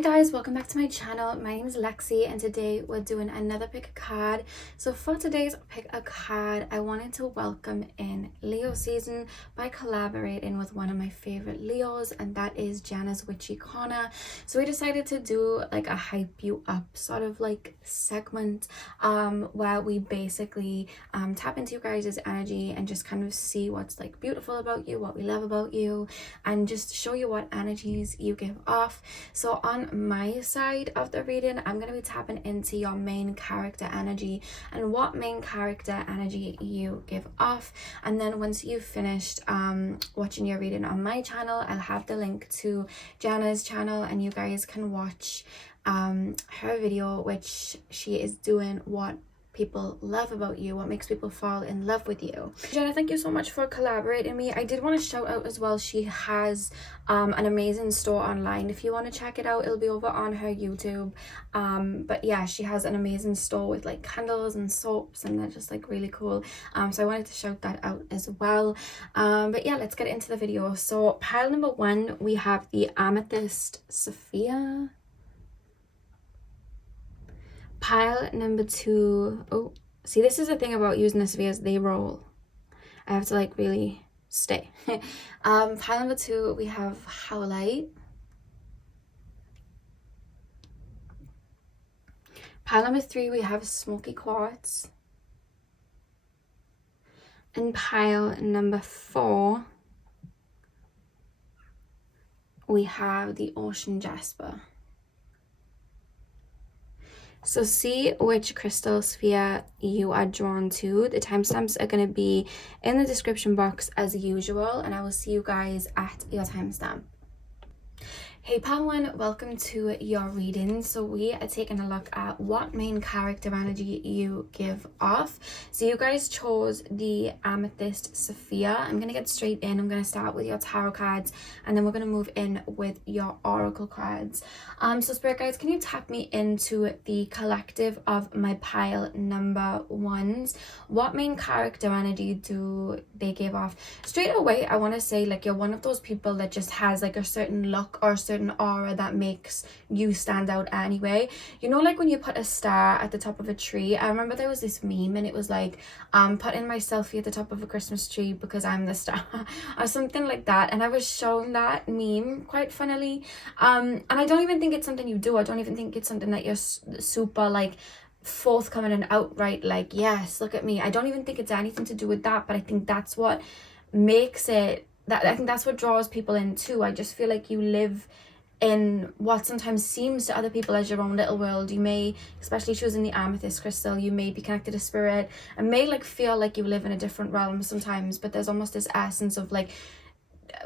Hey guys, welcome back to my channel. My name is Lexi and today we're doing another pick a card. So for today's pick a card, I wanted to welcome in Leo season by collaborating with one of my favorite Leos, and that is Jana's Witchy Corner. So we decided to do like a hype you up sort of like segment where we basically tap into you guys' energy and just kind of see what's like beautiful about you, what we love about you, and just show you what energies you give off. So on my side of the reading, I'm going to be tapping into your main character energy and what main character energy you give off. And then once you've finished watching your reading on my channel, I'll have the link to Jana's channel and you guys can watch her video, which she is doing what people love about you, what makes people fall in love with you. Jana, thank you so much for collaborating me. I did want to shout out as well, she has an amazing store online. If you want to check it out, it'll be over on her YouTube. But yeah, she has an amazing store with like candles and soaps, and they're just like really cool. So I wanted to shout that out as well. But yeah, let's get into the video. So pile number one, we have the Amethyst Sapphire. Pile number two, oh, see, this is the thing about using the spheres, they roll. I have to like really stay. Pile number two, we have Howlite. Pile number three, we have Smoky Quartz. And pile number four, we have the Ocean Jasper. So see which crystal sphere you are drawn to. The timestamps are going to be in the description box as usual, and I will see you guys at your timestamp. Hey pile one, welcome to your reading. So we are taking a look at what main character energy you give off. So you guys chose the Amethyst Sapphire. I'm going to get straight in. I'm going to start with your tarot cards and then we're going to move in with your oracle cards. So spirit guides, can you tap me into the collective of my pile number ones? What main character energy do they give off? Straight away, I want to say like you're one of those people that just has like a certain look or certain aura that makes you stand out anyway. You know, like when you put a star at the top of a tree. I remember there was this meme and it was like putting my selfie at the top of a Christmas tree because I'm the star or something like that, and I was shown that meme quite funnily, and I don't even think it's something you do. I don't even think it's something that you're super like forthcoming and outright like, yes, look at me. I don't even think it's anything to do with that, but I think that's what makes it, that I think that's what draws people in too. I just feel like you live in what sometimes seems to other people as your own little world. You may, especially choosing the amethyst crystal, you may be connected to spirit and may like feel like you live in a different realm sometimes, but there's almost this essence of like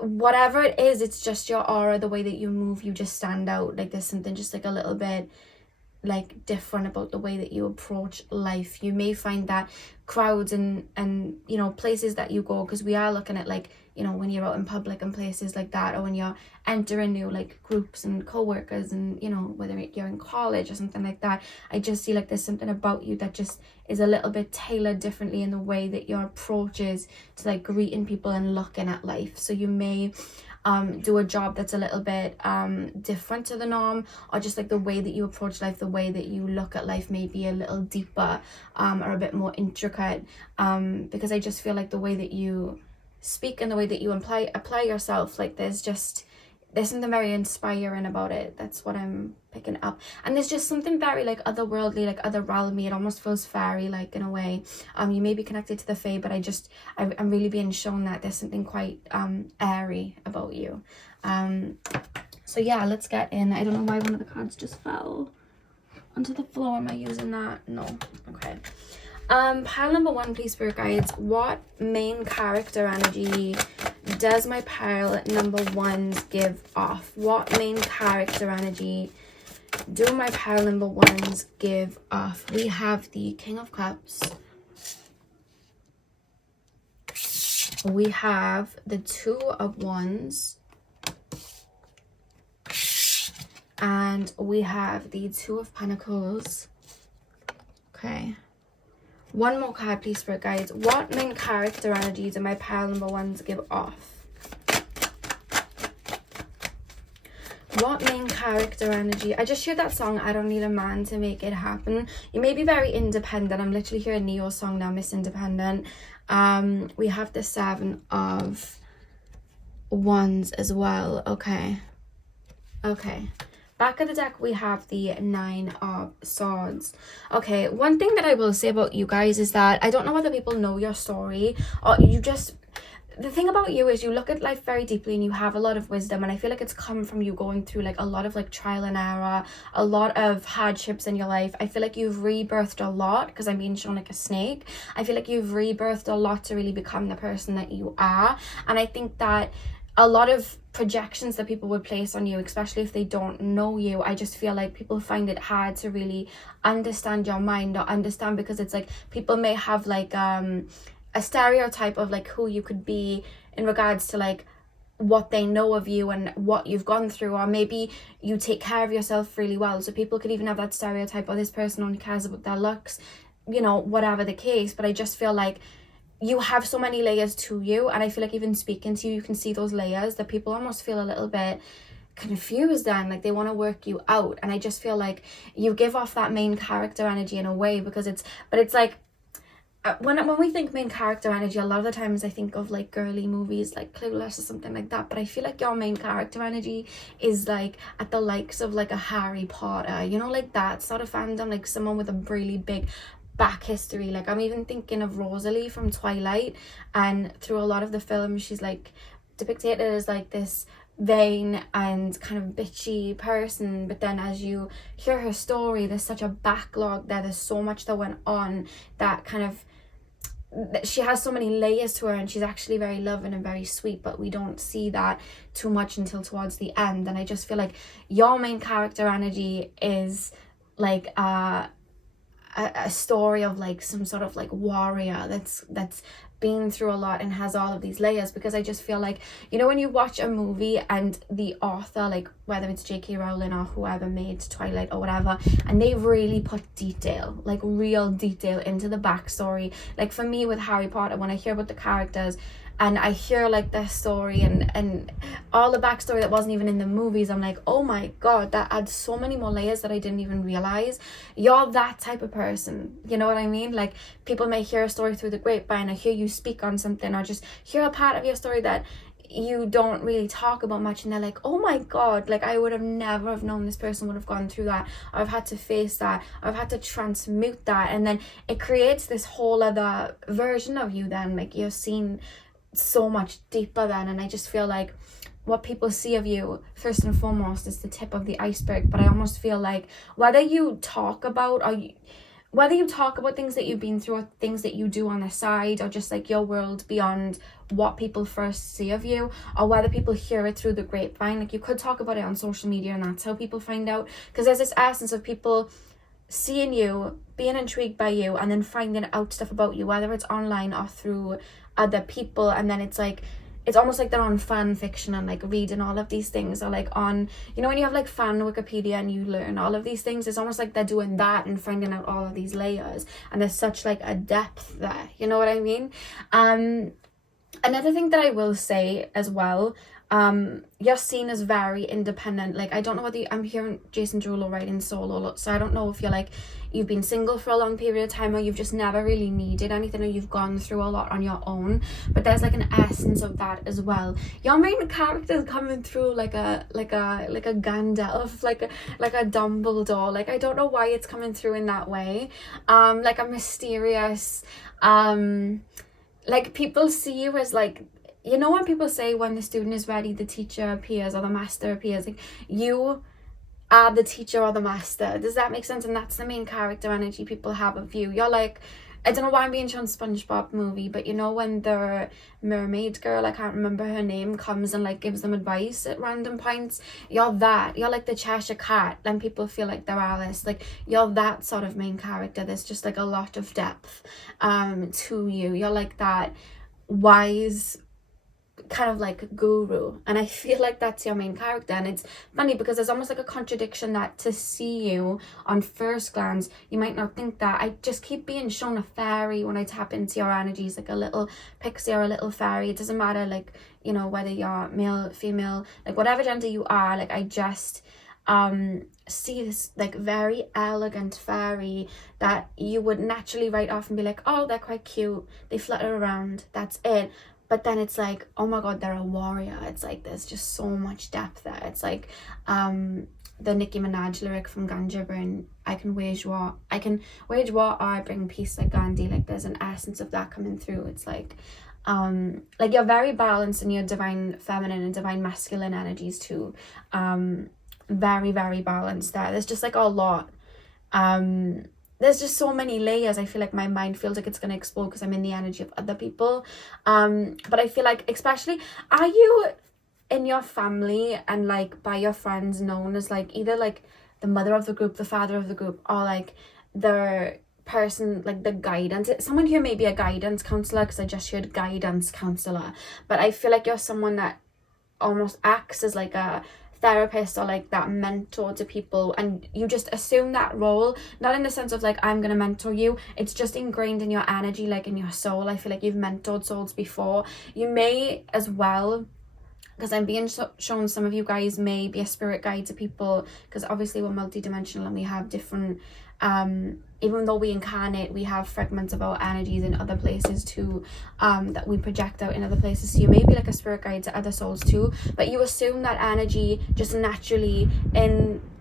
whatever it is, it's just your aura, the way that you move, you just stand out. Like there's something just like a little bit like different about the way that you approach life. You may find that crowds and you know, places that you go, because we are looking at like, you know, when you're out in public and places like that, or when you're entering new like groups and co-workers, and you know, whether you're in college or something like that, I just see like there's something about you that just is a little bit tailored differently in the way that your approach is to like greeting people and looking at life. So you may do a job that's a little bit different to the norm, or just like the way that you approach life, the way that you look at life may be a little deeper or a bit more intricate, because I just feel like the way that you speak and the way that you apply yourself, like there's something very inspiring about it. That's what I'm picking up. And there's just something very like otherworldly, like other realmy. It almost feels fairy like in a way. You may be connected to the fae, but I'm really being shown that there's something quite airy about you. So yeah, let's get in. I don't know why one of the cards just fell onto the floor. Am I using that? No. Okay. Pile number one, please, spirit guides. What main character energy does my pile number ones give off? What main character energy do my pile number ones give off? We have the King of Cups. We have the Two of Wands. And we have the Two of Pentacles. Okay. One more card, please, spirit guides. What main character energy do my pile number ones give off? What main character energy? I just heard that song, I Don't Need a Man to Make It Happen. You may be very independent. I'm literally hearing Neo's song now, Miss Independent. We have the 7 of Wands as well. Okay. Back of the deck, we have the 9 of Swords. Okay, one thing that I will say about you guys is that I don't know whether people know your story or you just... The thing about you is you look at life very deeply and you have a lot of wisdom, and I feel like it's come from you going through like a lot of like trial and error, a lot of hardships in your life. I feel like you've rebirthed a lot, because I'm being shown like a snake. I feel like you've rebirthed a lot to really become the person that you are, and I think that a lot of projections that people would place on you, especially if they don't know you, I just feel like people find it hard to really understand your mind or understand, because it's like people may have like a stereotype of like who you could be in regards to like what they know of you and what you've gone through, or maybe you take care of yourself really well, so people could even have that stereotype, or this person only cares about their looks, you know, whatever the case. But I just feel like you have so many layers to you, and I feel like even speaking to you, you can see those layers that people almost feel a little bit confused and like they want to work you out. And I just feel like you give off that main character energy in a way, because it's like when we think main character energy, a lot of the times I think of like girly movies like Clueless or something like that, but I feel like your main character energy is like at the likes of like a Harry Potter, you know, like that sort of fandom, like someone with a really big back history. Like I'm even thinking of Rosalie from Twilight, and through a lot of the films she's like depicted as like this vain and kind of bitchy person, but then as you hear her story, there's such a backlog there, there's so much that went on, that kind of she has so many layers to her, and she's actually very loving and very sweet, but we don't see that too much until towards the end. And I just feel like your main character energy is like a story of like some sort of like warrior that's been through a lot and has all of these layers. Because I just feel like, you know, when you watch a movie and the author, like whether it's J.K. Rowling or whoever made Twilight or whatever, and they really put detail, like real detail into the backstory. Like for me with Harry Potter, when I hear about the characters and I hear like their story and all the backstory that wasn't even in the movies, I'm like, oh my god, that adds so many more layers that I didn't even realize. You're that type of person, you know what I mean? Like people may hear a story through the grapevine, or hear you speak on something, or just hear a part of your story that you don't really talk about much, and they're like, oh my god, like I would have never have known this person would have gone through that, or I've had to face that, or I've had to transmute that, and then it creates this whole other version of you then, like you're seen so much deeper then. And I just feel like what people see of you first and foremost is the tip of the iceberg. But I almost feel like whether you talk about things that you've been through, or things that you do on the side, or just like your world beyond what people first see of you, or whether people hear it through the grapevine, like you could talk about it on social media and that's how people find out. Because there's this essence of people seeing you, being intrigued by you, and then finding out stuff about you, whether it's online or through other people, and then it's like it's almost like they're on fan fiction and like reading all of these things, or like on, you know, when you have like fan Wikipedia and you learn all of these things, it's almost like they're doing that and finding out all of these layers, and there's such like a depth there, you know what I mean? Another thing that I will say as well, you're seen as very independent. Like I don't know whether I'm hearing Jason Derulo writing solo, so I don't know if you're like you've been single for a long period of time, or you've just never really needed anything, or you've gone through a lot on your own. But there's like an essence of that as well. Your main character is coming through like a Gandalf, like a Dumbledore. Like I don't know why it's coming through in that way. Like a mysterious, like people see you as like, you know when people say when the student is ready, the teacher appears, or the master appears, like you are the teacher or the master. Does that make sense? And that's the main character energy people have of you. You're like, I don't know why I'm being shown SpongeBob movie, but you know when the mermaid girl, I can't remember her name, comes and like gives them advice at random points, you're that. You're like the Cheshire Cat, and people feel like they're Alice. Like you're that sort of main character. There's just like a lot of depth to you. You're like that wise kind of like guru, and I feel like that's your main character. And it's funny because there's almost like a contradiction that to see you on first glance you might not think that. I just keep being shown a fairy when I tap into your energies, like a little pixie or a little fairy. It doesn't matter, like, you know, whether you're male, female, like whatever gender you are. Like I just see this like very elegant fairy that you would naturally write off and be like, oh, they're quite cute, they flutter around, that's it. But then it's like, oh my god, they're a warrior. It's like there's just so much depth there. It's like the Nicki Minaj lyric from Ganja Burn, I can wage war or I bring peace like Gandhi. Like there's an essence of that coming through. It's like you're very balanced in your divine feminine and divine masculine energies too. Very, very balanced there. There's just like a lot. There's just so many layers. I feel like my mind feels like it's going to explode because I'm in the energy of other people. But I feel like, especially, are you in your family and like by your friends known as like either like the mother of the group, the father of the group, or like the person, like the guidance? Someone here may be a guidance counselor because I just heard guidance counselor. But I feel like you're someone that almost acts as like a therapist or like that mentor to people, and you just assume that role, not in the sense of like I'm gonna mentor you. It's just ingrained in your energy, like in your soul. I feel like you've mentored souls before. You may as well, because I'm being shown some of you guys may be a spirit guide to people, because obviously we're multidimensional and we have different even though we incarnate, we have fragments of our energies in other places too, that we project out in other places. So you may be like a spirit guide to other souls too, but you assume that energy just naturally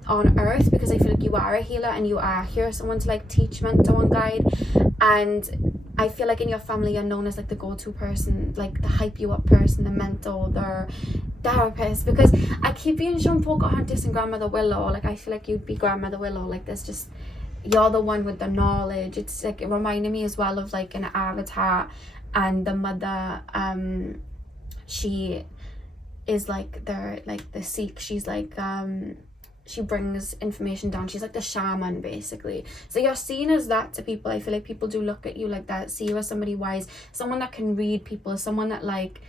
on earth, because I feel like you are a healer and you are here someone to like teach, mentor and guide. And I feel like in your family you're known as like the go-to person, like the hype you up person, the mentor, the therapist, because I keep being shown Pocahontas and Grandmother Willow. Like I feel like you'd be Grandmother Willow. Like there's just, you're the one with the knowledge. It's like, it reminded me as well of like an Avatar, and the mother, she is like the Sikh. She's like she brings information down. She's like the shaman basically. So you're seen as that to people. I feel like people do look at you like that, see you as somebody wise, someone that can read people, someone that like,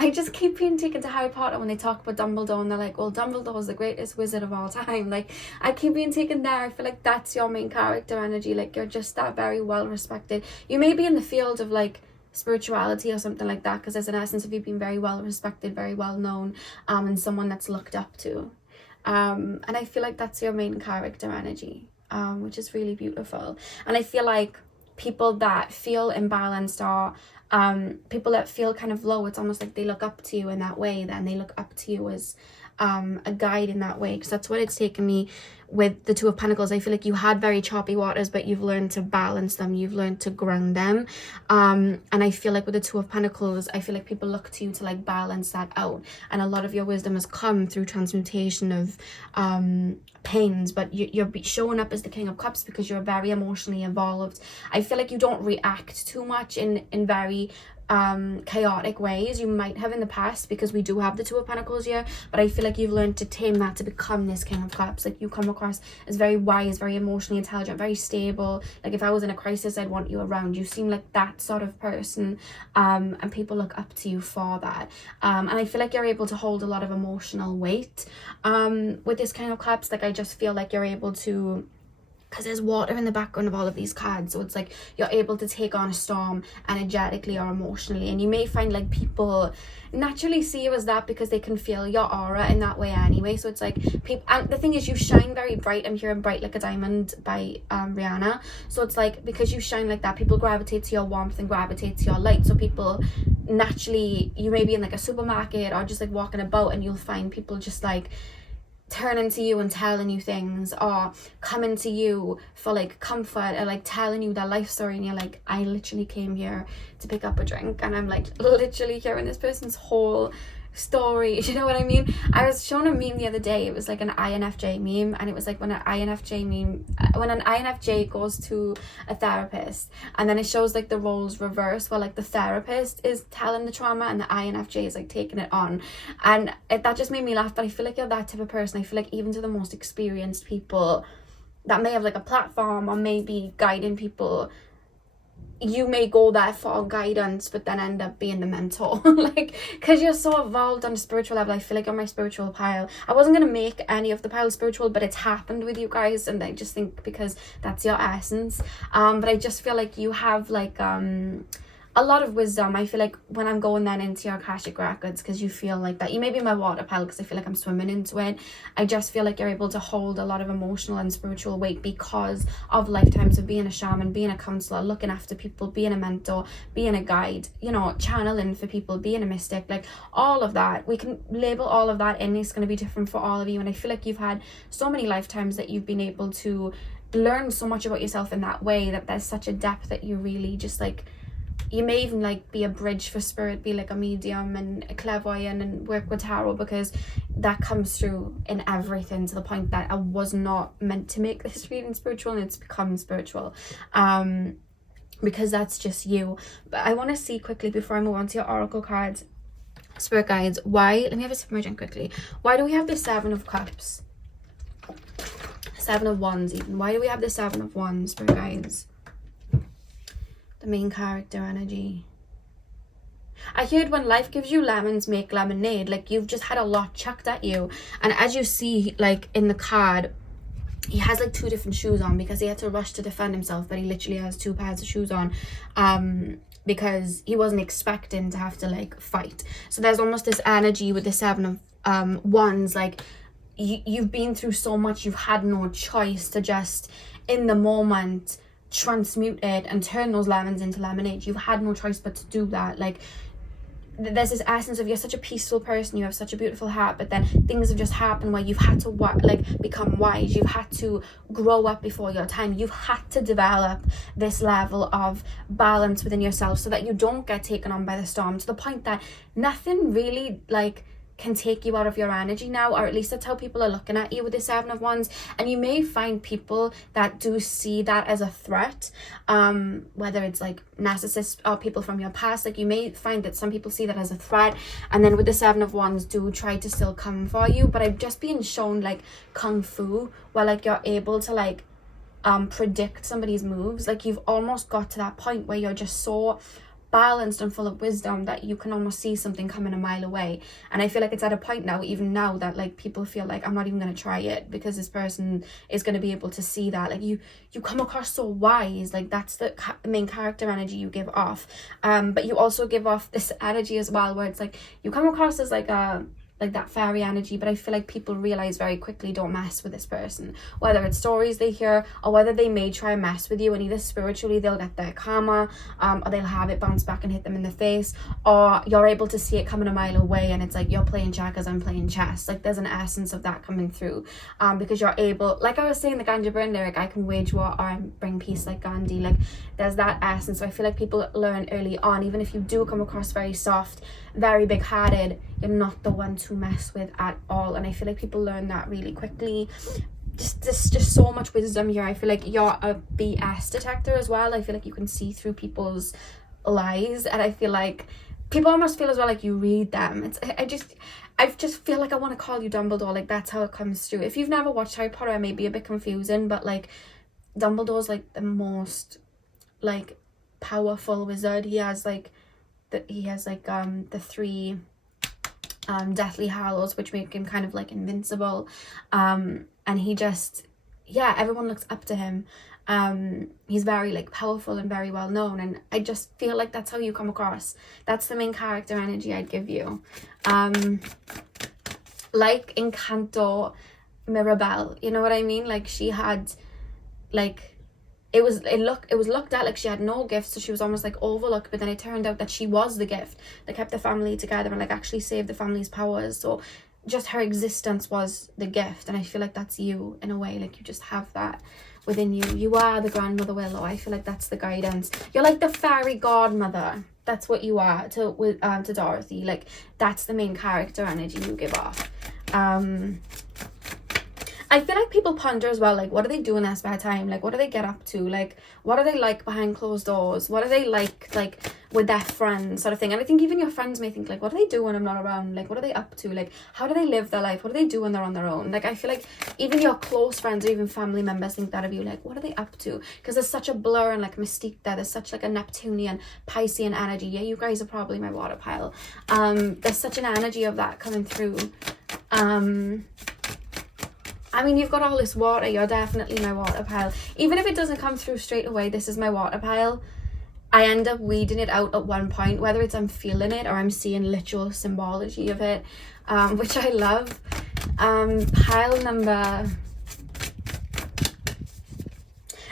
I just keep being taken to Harry Potter when they talk about Dumbledore and they're like, well, Dumbledore's the greatest wizard of all time. Like I keep being taken there. I feel like that's your main character energy. Like you're just that very well respected. You may be in the field of like spirituality or something like that, because there's an essence of you being very well respected, very well known, and someone that's looked up to. And I feel like that's your main character energy, which is really beautiful. And I feel like people that feel imbalanced or people that feel kind of low, it's almost like they look up to you in that way. Then they look up to you as a guide in that way, because that's what it's taken me with the Two of Pentacles. I feel like you had very choppy waters, but you've learned to balance them, you've learned to ground them, and I feel like with the Two of Pentacles, I feel like people look to you to like balance that out, and a lot of your wisdom has come through transmutation of pains, but you're showing up as the King of Cups because you're very emotionally evolved. I feel like you don't react too much in very chaotic ways. You might have in the past, because we do have the Two of Pentacles here, but I feel like you've learned to tame that to become this King of Cups. Like you come across as very wise, very emotionally intelligent, very stable. Like if I was in a crisis, I'd want you around. You seem like that sort of person, and people look up to you for that, and I feel like you're able to hold a lot of emotional weight with this King of Cups. Like I just feel like you're able to, because there's water in the background of all of these cards, so it's like you're able to take on a storm energetically or emotionally, and you may find like people naturally see you as that because they can feel your aura in that way anyway. So it's like people, and the thing is you shine very bright. I'm hearing Bright Like a Diamond by Rihanna. So it's like because you shine like that, people gravitate to your warmth and gravitate to your light. So people naturally, you may be in like a supermarket or just like walking about, and you'll find people just like turning to you and telling you things, or coming to you for like comfort, or like telling you their life story, and you're like, I literally came here to pick up a drink, and I'm like literally hearing this person's whole story. You know what I mean? I was shown a meme the other day. It was like an INFJ meme, and it was like when an INFJ goes to a therapist, and then it shows like the roles reverse, where like the therapist is telling the trauma and the INFJ is like taking it on, and that just made me laugh. But I feel like you're that type of person. I feel like even to the most experienced people that may have like a platform or maybe guiding people, you may go there for guidance, but then end up being the mentor. Like, because you're so evolved on a spiritual level. I feel like on my spiritual pile, I wasn't going to make any of the piles spiritual, but it's happened with you guys, and I just think because that's your essence. But I just feel like you have like a lot of wisdom. I feel like when I'm going then into your Akashic records, because you feel like that, you may be my water pile because I feel like I'm swimming into it. I just feel like you're able to hold a lot of emotional and spiritual weight because of lifetimes of being a shaman, being a counselor, looking after people, being a mentor, being a guide, you know, channeling for people, being a mystic, like all of that. We can label all of that, and it's going to be different for all of you. And I feel like you've had so many lifetimes that you've been able to learn so much about yourself in that way, that there's such a depth that you really just like, you may even like be a bridge for spirit, be like a medium and a clairvoyant and work with tarot, because that comes through in everything, to the point that I was not meant to make this reading spiritual, and it's become spiritual because that's just you. But I want to see quickly before I move on to your oracle cards, spirit guides, why, let me have a sip of my drink quickly, why do we have the 7 of cups, 7 of wands even, why do we have the 7 of wands, spirit guides? The main character energy. I heard when life gives you lemons, make lemonade. Like, you've just had a lot chucked at you. And as you see, like in the card, he has like 2 different shoes on because he had to rush to defend himself, but he literally has 2 pairs of shoes on because he wasn't expecting to have to like fight. So there's almost this energy with the 7 of wands, like you've been through so much, you've had no choice to just in the moment transmute it and turn those lemons into lemonade. You've had no choice but to do that. Like, there's this essence of you're such a peaceful person, you have such a beautiful heart, but then things have just happened where you've had to like become wise, you've had to grow up before your time, you've had to develop this level of balance within yourself so that you don't get taken on by the storm, to the point that nothing really like can take you out of your energy now, or at least that's how people are looking at you with the 7 of wands. And you may find people that do see that as a threat, whether it's like narcissists or people from your past. Like, you may find that some people see that as a threat, and then with the 7 of wands do try to still come for you. But I'm just being shown like kung fu, where like you're able to like predict somebody's moves. Like, you've almost got to that point where you're just so balanced and full of wisdom that you can almost see something coming a mile away. And I feel like it's at a point now, even now, that like people feel like I'm not even going to try it because this person is going to be able to see that. Like, you come across so wise. Like, that's the main character energy you give off. But you also give off this energy as well, where it's like you come across as like that fairy energy, but I feel like people realize very quickly, don't mess with this person, whether it's stories they hear or whether they may try and mess with you, and either spiritually they'll get their karma, or they'll have it bounce back and hit them in the face, or you're able to see it coming a mile away and it's like you're playing checkers, I'm playing chess. Like, there's an essence of that coming through, because you're able, like I was saying, the Ganja Burn lyric, I can wage war or bring peace like Gandhi. Like, there's that essence. So I feel like people learn early on, even if you do come across very soft, very big-hearted, you're not the one to mess with at all. And I feel like people learn that really quickly. Just so much wisdom here. I feel like you're a BS detector as well. I feel like you can see through people's lies, and I feel like people almost feel as well like you read them. I just feel like I want to call you Dumbledore. Like, that's how it comes through. If you've never watched Harry Potter, it may be a bit confusing, but like Dumbledore's like the most like powerful wizard. He has the 3 Deathly Hallows, which make him kind of like invincible, and he just, yeah, everyone looks up to him. He's very like powerful and very well known, and I just feel like that's how you come across. That's the main character energy I'd give you. Like Encanto Mirabelle, you know what I mean? Like, she had like, it was looked at like she had no gifts, so she was almost like overlooked, but then it turned out that she was the gift that kept the family together and like actually saved the family's powers. So just her existence was the gift, and I feel like that's you in a way. Like, you just have that within you. You are the grandmother willow. I feel like that's the guidance. You're like the fairy godmother. That's what you are to Dorothy. Like, that's the main character energy you give off. I feel like people ponder as well, like, what do they do in their spare time? Like, what do they get up to? Like, what are they like behind closed doors? What are they like with their friends sort of thing. And I think even your friends may think like, what do they do when I'm not around? Like, what are they up to? Like, how do they live their life? What do they do when they're on their own? Like, I feel like even your close friends or even family members think that of you. Like, what are they up to? Because there's such a blur and like mystique there. There's such like a Neptunian, Piscean energy. Yeah, you guys are probably my water pile. There's such an energy of that coming through. I mean, you've got all this water. You're definitely my water pile. Even if it doesn't come through straight away, this is my water pile. I end up weeding it out at one point, whether it's I'm feeling it or I'm seeing literal symbology of it, which I love. Pile number...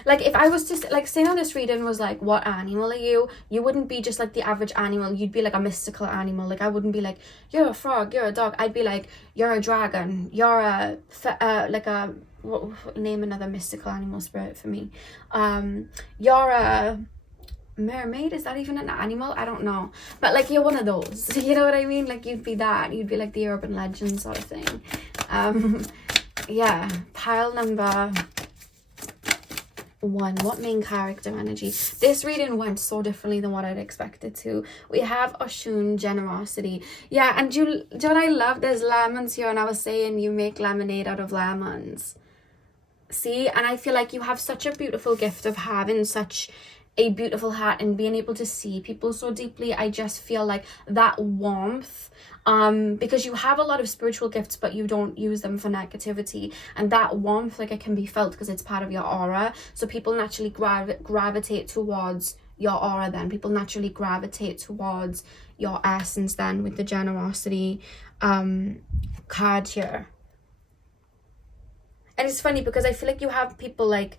Like, if I was to, like, say now this reading was like, what animal are you? You wouldn't be just like the average animal. You'd be like a mystical animal. Like, I wouldn't be like, you're a frog, you're a dog. I'd be like, you're a dragon. You're a, name another mystical animal spirit for me. You're a mermaid. Is that even an animal? I don't know. But, like, you're one of those. You know what I mean? Like, you'd be that. You'd be like the urban legend sort of thing. Yeah. Pile number... 1. What main character energy? This reading went so differently than what I'd expected to. We have Oshun, generosity. Yeah, and do you know what I love? There's lemons here, and I was saying you make lemonade out of lemons. See? And I feel like you have such a beautiful gift of having such a beautiful heart and being able to see people so deeply. I just feel like that warmth, because you have a lot of spiritual gifts but you don't use them for negativity, and that warmth, like, it can be felt because it's part of your aura. So people naturally gravitate towards your aura then. People naturally gravitate towards your essence then with the generosity card here. And it's funny because I feel like you have people like,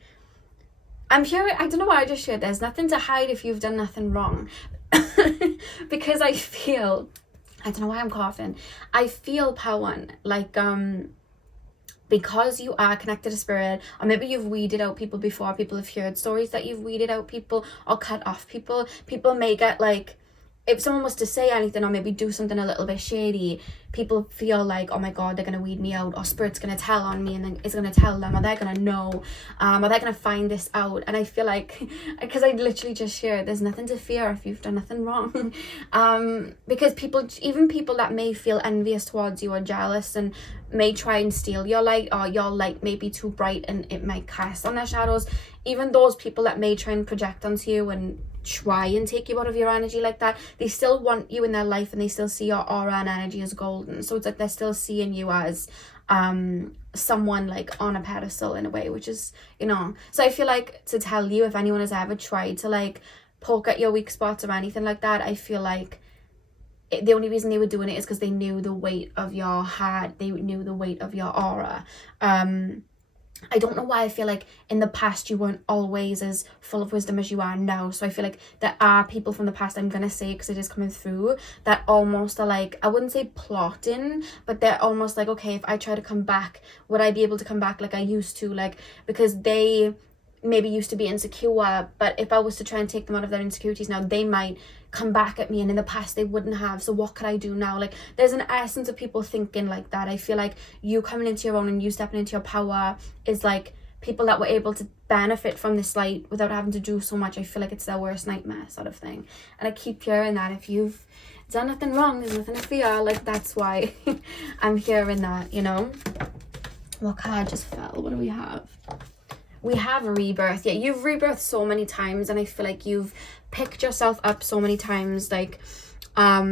I'm here, I don't know why I just shared, there's nothing to hide if you've done nothing wrong. Because I feel, I don't know why I'm coughing, I feel power, like, because you are connected to spirit, or maybe you've weeded out people before, people have heard stories that you've weeded out people or cut off people. People may get like, if someone was to say anything or maybe do something a little bit shady, people feel like, oh my god, they're going to weed me out, or spirit's going to tell on me and then it's going to tell them, or they're going to know, or they're going to find this out. And I feel like, because I literally just shared, there's nothing to fear if you've done nothing wrong. Because people, even people that may feel envious towards you or jealous and may try and steal your light, or your light may be too bright and it might cast on their shadows, even those people that may try and project onto you and try and take you out of your energy like that, they still want you in their life and they still see your aura and energy as golden. So it's like they're still seeing you as someone like on a pedestal in a way, which is, you know. So I feel like to tell you, if anyone has ever tried to like poke at your weak spots or anything like that, I feel like the only reason they were doing it is because they knew the weight of your heart, they knew the weight of your aura. I don't know why I feel like in the past you weren't always as full of wisdom as you are now. So I feel like there are people from the past, I'm going to say because it is coming through, that almost are like, I wouldn't say plotting, but they're almost like, okay, if I try to come back, would I be able to come back like I used to? Like, because they maybe used to be insecure, but if I was to try and take them out of their insecurities now, they might come back at me, and in the past they wouldn't have. So what could I do now? Like, there's an essence of people thinking like that. I feel like you coming into your own and you stepping into your power is like people that were able to benefit from this light without having to do so much. I feel like it's their worst nightmare sort of thing. And I keep hearing that if you've done nothing wrong, there's nothing to fear. Like, that's why I'm hearing that, you know. What card just fell? What do we have? We have rebirth. Yeah, you've rebirthed so many times, and I feel like you've picked yourself up so many times, like got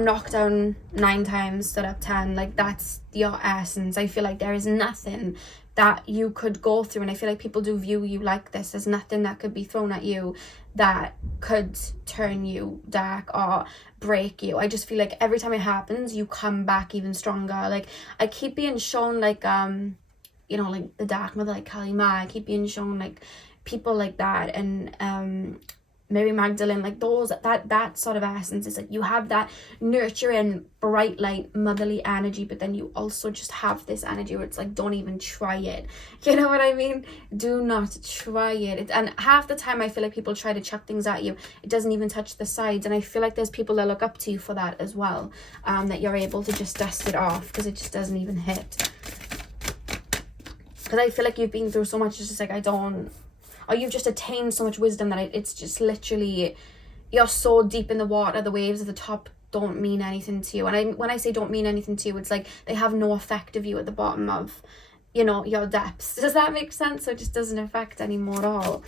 knocked down 9 times, stood up 10. Like, that's your essence. I feel like there is nothing that you could go through, and I feel like people do view you like this. There's nothing that could be thrown at you that could turn you dark or break you. I just feel like every time it happens, you come back even stronger. Like, I keep being shown like you know, like the Dark Mother, like Kali Ma. I keep being shown like people like that, and Mary Magdalene, like those, that sort of essence is like you have that nurturing, bright light, motherly energy, but then you also just have this energy where it's like, don't even try it. You know what I mean? Do not try it. And half the time I feel like people try to chuck things at you, it doesn't even touch the sides, and I feel like there's people that look up to you for that as well, that you're able to just dust it off because it just doesn't even hit. Because I feel like you've been through so much, it's just like, I don't or you've just attained so much wisdom that it's just literally, you're so deep in the water, the waves at the top don't mean anything to you. And when I say don't mean anything to you, it's like they have no effect of you at the bottom of, you know, your depths. Does that make sense? So it just doesn't affect anymore at all.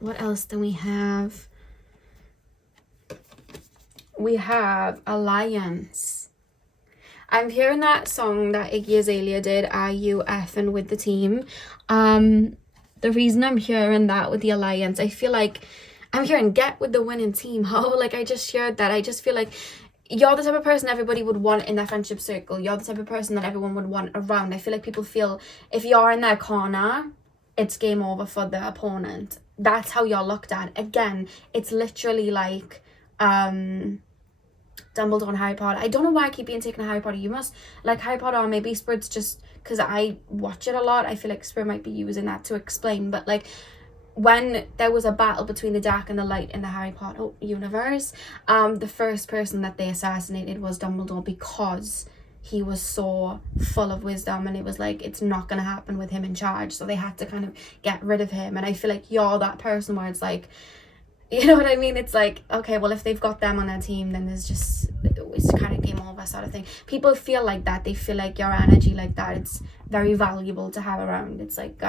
What else do we have? We have Alliance. I'm hearing that song that Iggy Azalea did, Are You Effing With The Team? The reason I'm hearing that with the Alliance, I feel like I'm hearing get with the winning team. Oh, like I just shared that. I just feel like you're the type of person everybody would want in their friendship circle. You're the type of person that everyone would want around. I feel like people feel if you're in their corner, it's game over for the opponent. That's how you're looked at. Again, it's literally like Dumbledore and Harry Potter. I don't know why I keep being taken to Harry Potter. You must like Harry Potter, or maybe Spirit's just because I watch it a lot. I feel like Spirit might be using that to explain. But like when there was a battle between the dark and the light in the Harry Potter universe, the first person that they assassinated was Dumbledore, because he was so full of wisdom, and it was like it's not going to happen with him in charge, so they had to kind of get rid of him. And I feel like you're that person where it's like, you know what I mean? It's like, okay, well, if they've got them on their team, then it's kind of game over sort of thing. People feel like that. They feel like your energy like that, it's very valuable to have around. It's like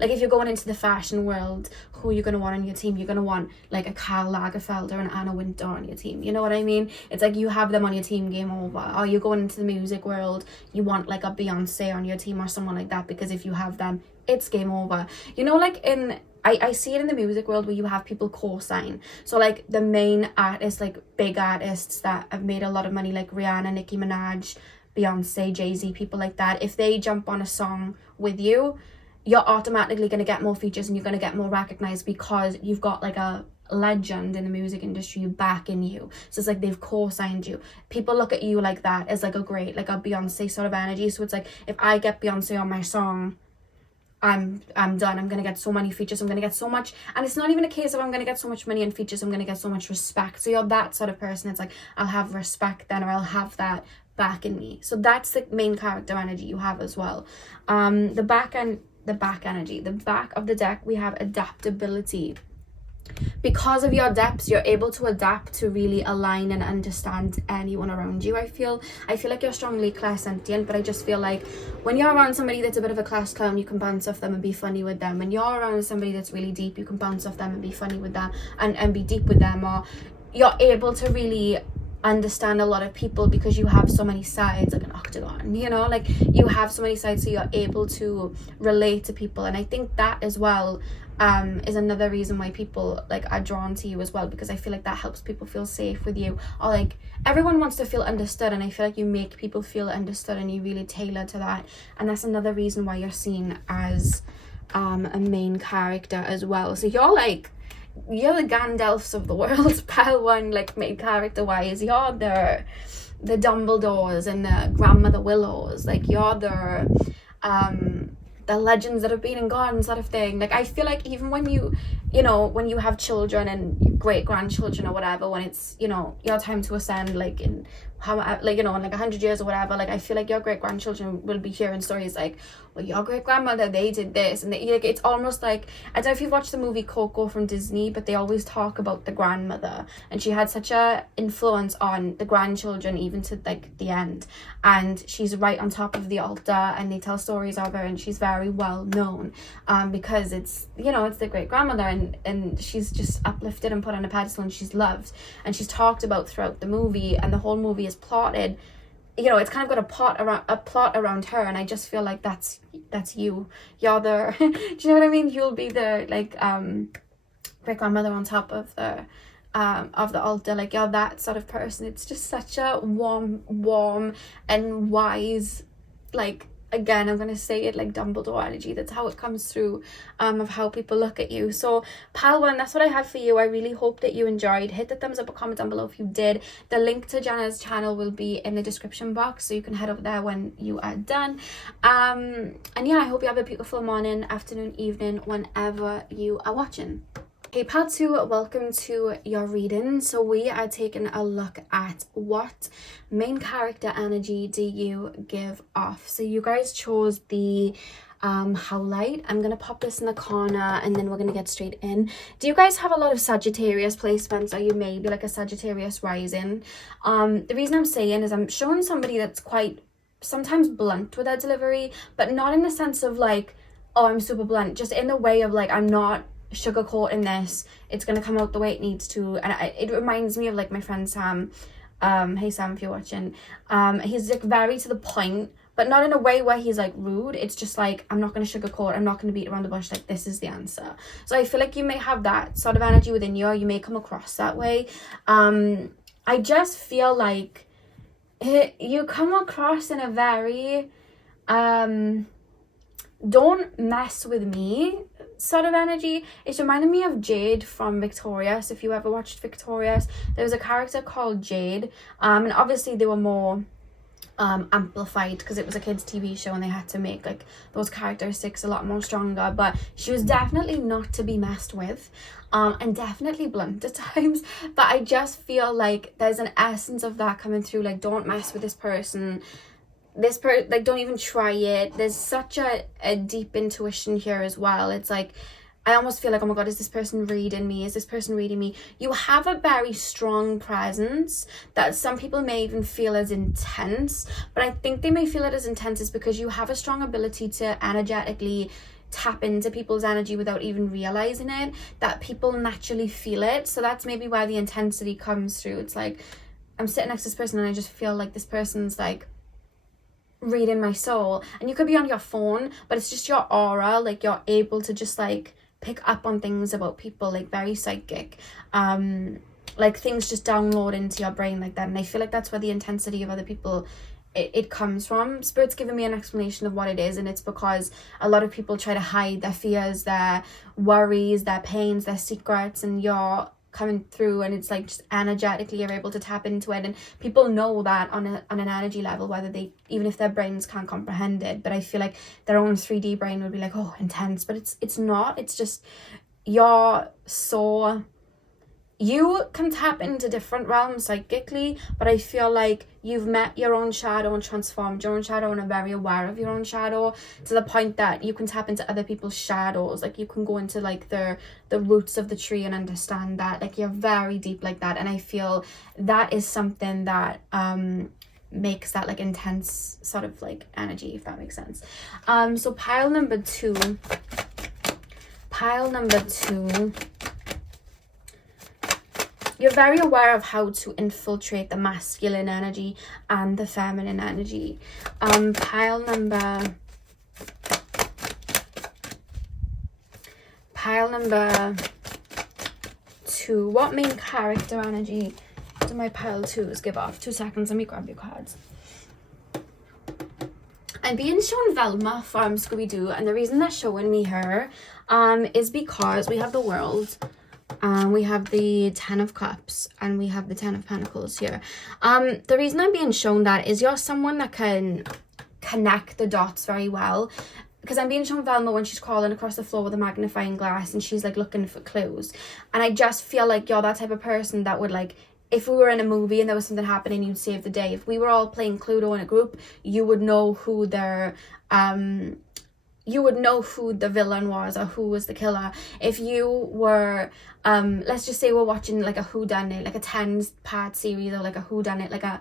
if you're going into the fashion world, who you're going to want on your team? You're going to want like a Karl Lagerfeld or an Anna Wintour on your team. You know what I mean? It's like you have them on your team, game over. Or you're going into the music world, you want like a Beyonce on your team or someone like that, because if you have them, it's game over. You know, like I see it in the music world where you have people co-sign. So like the main artists, like big artists that have made a lot of money, like Rihanna, Nicki Minaj, Beyonce, Jay-Z, people like that. If they jump on a song with you, you're automatically going to get more features and you're going to get more recognized, because you've got like a legend in the music industry backing you. So it's like they've co-signed you. People look at you like that as like a great, like a Beyonce sort of energy. So it's like if I get Beyonce on my song, I'm done. I'm going to get so many features. I'm going to get so much. And it's not even a case of I'm going to get so much money and features. I'm going to get so much respect. So you're that sort of person. It's like, I'll have respect then, or I'll have that back in me. So that's the main character energy you have as well. The back energy, the back of the deck, we have adaptability. Because of your depths, you're able to adapt to really align and understand anyone around you. I feel like you're strongly clairsentient, but I just feel like when you're around somebody that's a bit of a class clown, you can bounce off them and be funny with them. When you're around somebody that's really deep, you can bounce off them and be funny with them and be deep with them. Or you're able to really understand a lot of people because you have so many sides, like an octagon, you know, like you have so many sides, so you're able to relate to people. And I think that as well is another reason why people like are drawn to you as well, because I feel like that helps people feel safe with you. Or like everyone wants to feel understood, and I feel like you make people feel understood and you really tailor to that. And that's another reason why you're seen as a main character as well. So you're the Gandalfs of the world, pile one, like main character wise. You're the Dumbledores and the Grandmother Willows. Like you're the legends that have been and gone sort of thing. Like I feel like even when you have children and great grandchildren or whatever, when it's, you know, your time to ascend, like in how, like, you know, in like 100 years or whatever, like I feel like your great grandchildren will be hearing stories like, well, your great grandmother, they did this, and they, like, it's almost like, I don't know if you've watched the movie Coco from Disney, but they always talk about the grandmother, and she had such a influence on the grandchildren even to like the end. And she's right on top of the altar, and they tell stories of her, and she's very well known because it's, you know, it's the great grandmother, and she's just uplifted and put on a pedestal, and she's loved, and she's talked about throughout the movie, and the whole movie is plotted, you know, it's kind of got a plot around her. And I just feel like that's you're the do you know what I mean? You'll be the like great grandmother on top of the altar. Like you're that sort of person. It's just such a warm and wise, like, again, I'm going to say it like Dumbledore energy. That's how it comes through of how people look at you. So pile one, that's what I have for you. I really hope that you enjoyed. Hit the thumbs up or comment down below if you did. The link to Jana's channel will be in the description box, so you can head over there when you are done. And yeah, I hope you have a beautiful morning, afternoon, evening, whenever you are watching. Hey, part 2, welcome to your reading. So we are taking a look at what main character energy do you give off. So you guys chose the how light. I'm gonna pop this in the corner and then we're gonna get straight in. Do you guys have a lot of Sagittarius placements, or you may be like a Sagittarius rising? The reason I'm saying is I'm showing somebody that's quite sometimes blunt with their delivery, but not in the sense of like, oh, I'm super blunt, just in the way of like, I'm not sugarcoating this, it's gonna come out the way it needs to. And it reminds me of like my friend Sam. Hey Sam, if you're watching, he's like very to the point, but not in a way where he's like rude. It's just like, I'm not going to sugarcoat, I'm not going to beat around the bush, like this is the answer. So I feel like you may have that sort of energy within you, or you may come across that way. I just feel like you come across in a very don't mess with me sort of energy. It's reminding me of Jade from Victorious. If you ever watched Victorious, there was a character called Jade, and obviously they were more amplified because it was a kids TV show and they had to make like those characteristics a lot more stronger, but she was definitely not to be messed with, and definitely blunt at times. But I just feel like there's an essence of that coming through, like don't mess with this person, like don't even try it. There's such a deep intuition here as well. It's like I almost feel like, oh my god, is this person reading me? Is this person reading me? You have a very strong presence that some people may even feel as intense, but I think they may feel it as intense is because you have a strong ability to energetically tap into people's energy without even realizing it, that people naturally feel it. So that's maybe why the intensity comes through. It's like I'm sitting next to this person and I just feel like this person's like reading my soul. And you could be on your phone, but it's just your aura, like you're able to just like pick up on things about people, like very psychic, like things just download into your brain like that. And I feel like that's where the intensity of other people it comes from. Spirit's giving me an explanation of what it is, and it's because a lot of people try to hide their fears, their worries, their pains, their secrets, and you're coming through and it's like just energetically you're able to tap into it, and people know that on an energy level, whether they, even if their brains can't comprehend it. But I feel like their own 3D brain would be like, oh, intense, but it's not. It's just you're so, you can tap into different realms psychically, but I feel like you've met your own shadow and transformed your own shadow and are very aware of your own shadow to the point that you can tap into other people's shadows. Like you can go into like the roots of the tree and understand that, like you're very deep like that. And I feel that is something that makes that like intense sort of like energy, if that makes sense. So pile number two, you're very aware of how to infiltrate the masculine energy and the feminine energy. Pile number 2. What main character energy do my pile 2s give off? 2 seconds, let me grab your cards. I'm being shown Velma from Scooby-Doo, and the reason they're showing me her is because we have the World, we have the 10 of Cups, and we have the 10 of Pentacles here. The reason I'm being shown that is you're someone that can connect the dots very well, because I'm being shown Velma when she's crawling across the floor with a magnifying glass and she's like looking for clues, and I just feel like you're that type of person that would, like, if we were in a movie and there was something happening, you'd save the day. If we were all playing Cluedo in a group, you would know who their you would know who the villain was or who was the killer. If you were, let's just say we're watching like a whodunit, like a 10-part series, or like a whodunit, like a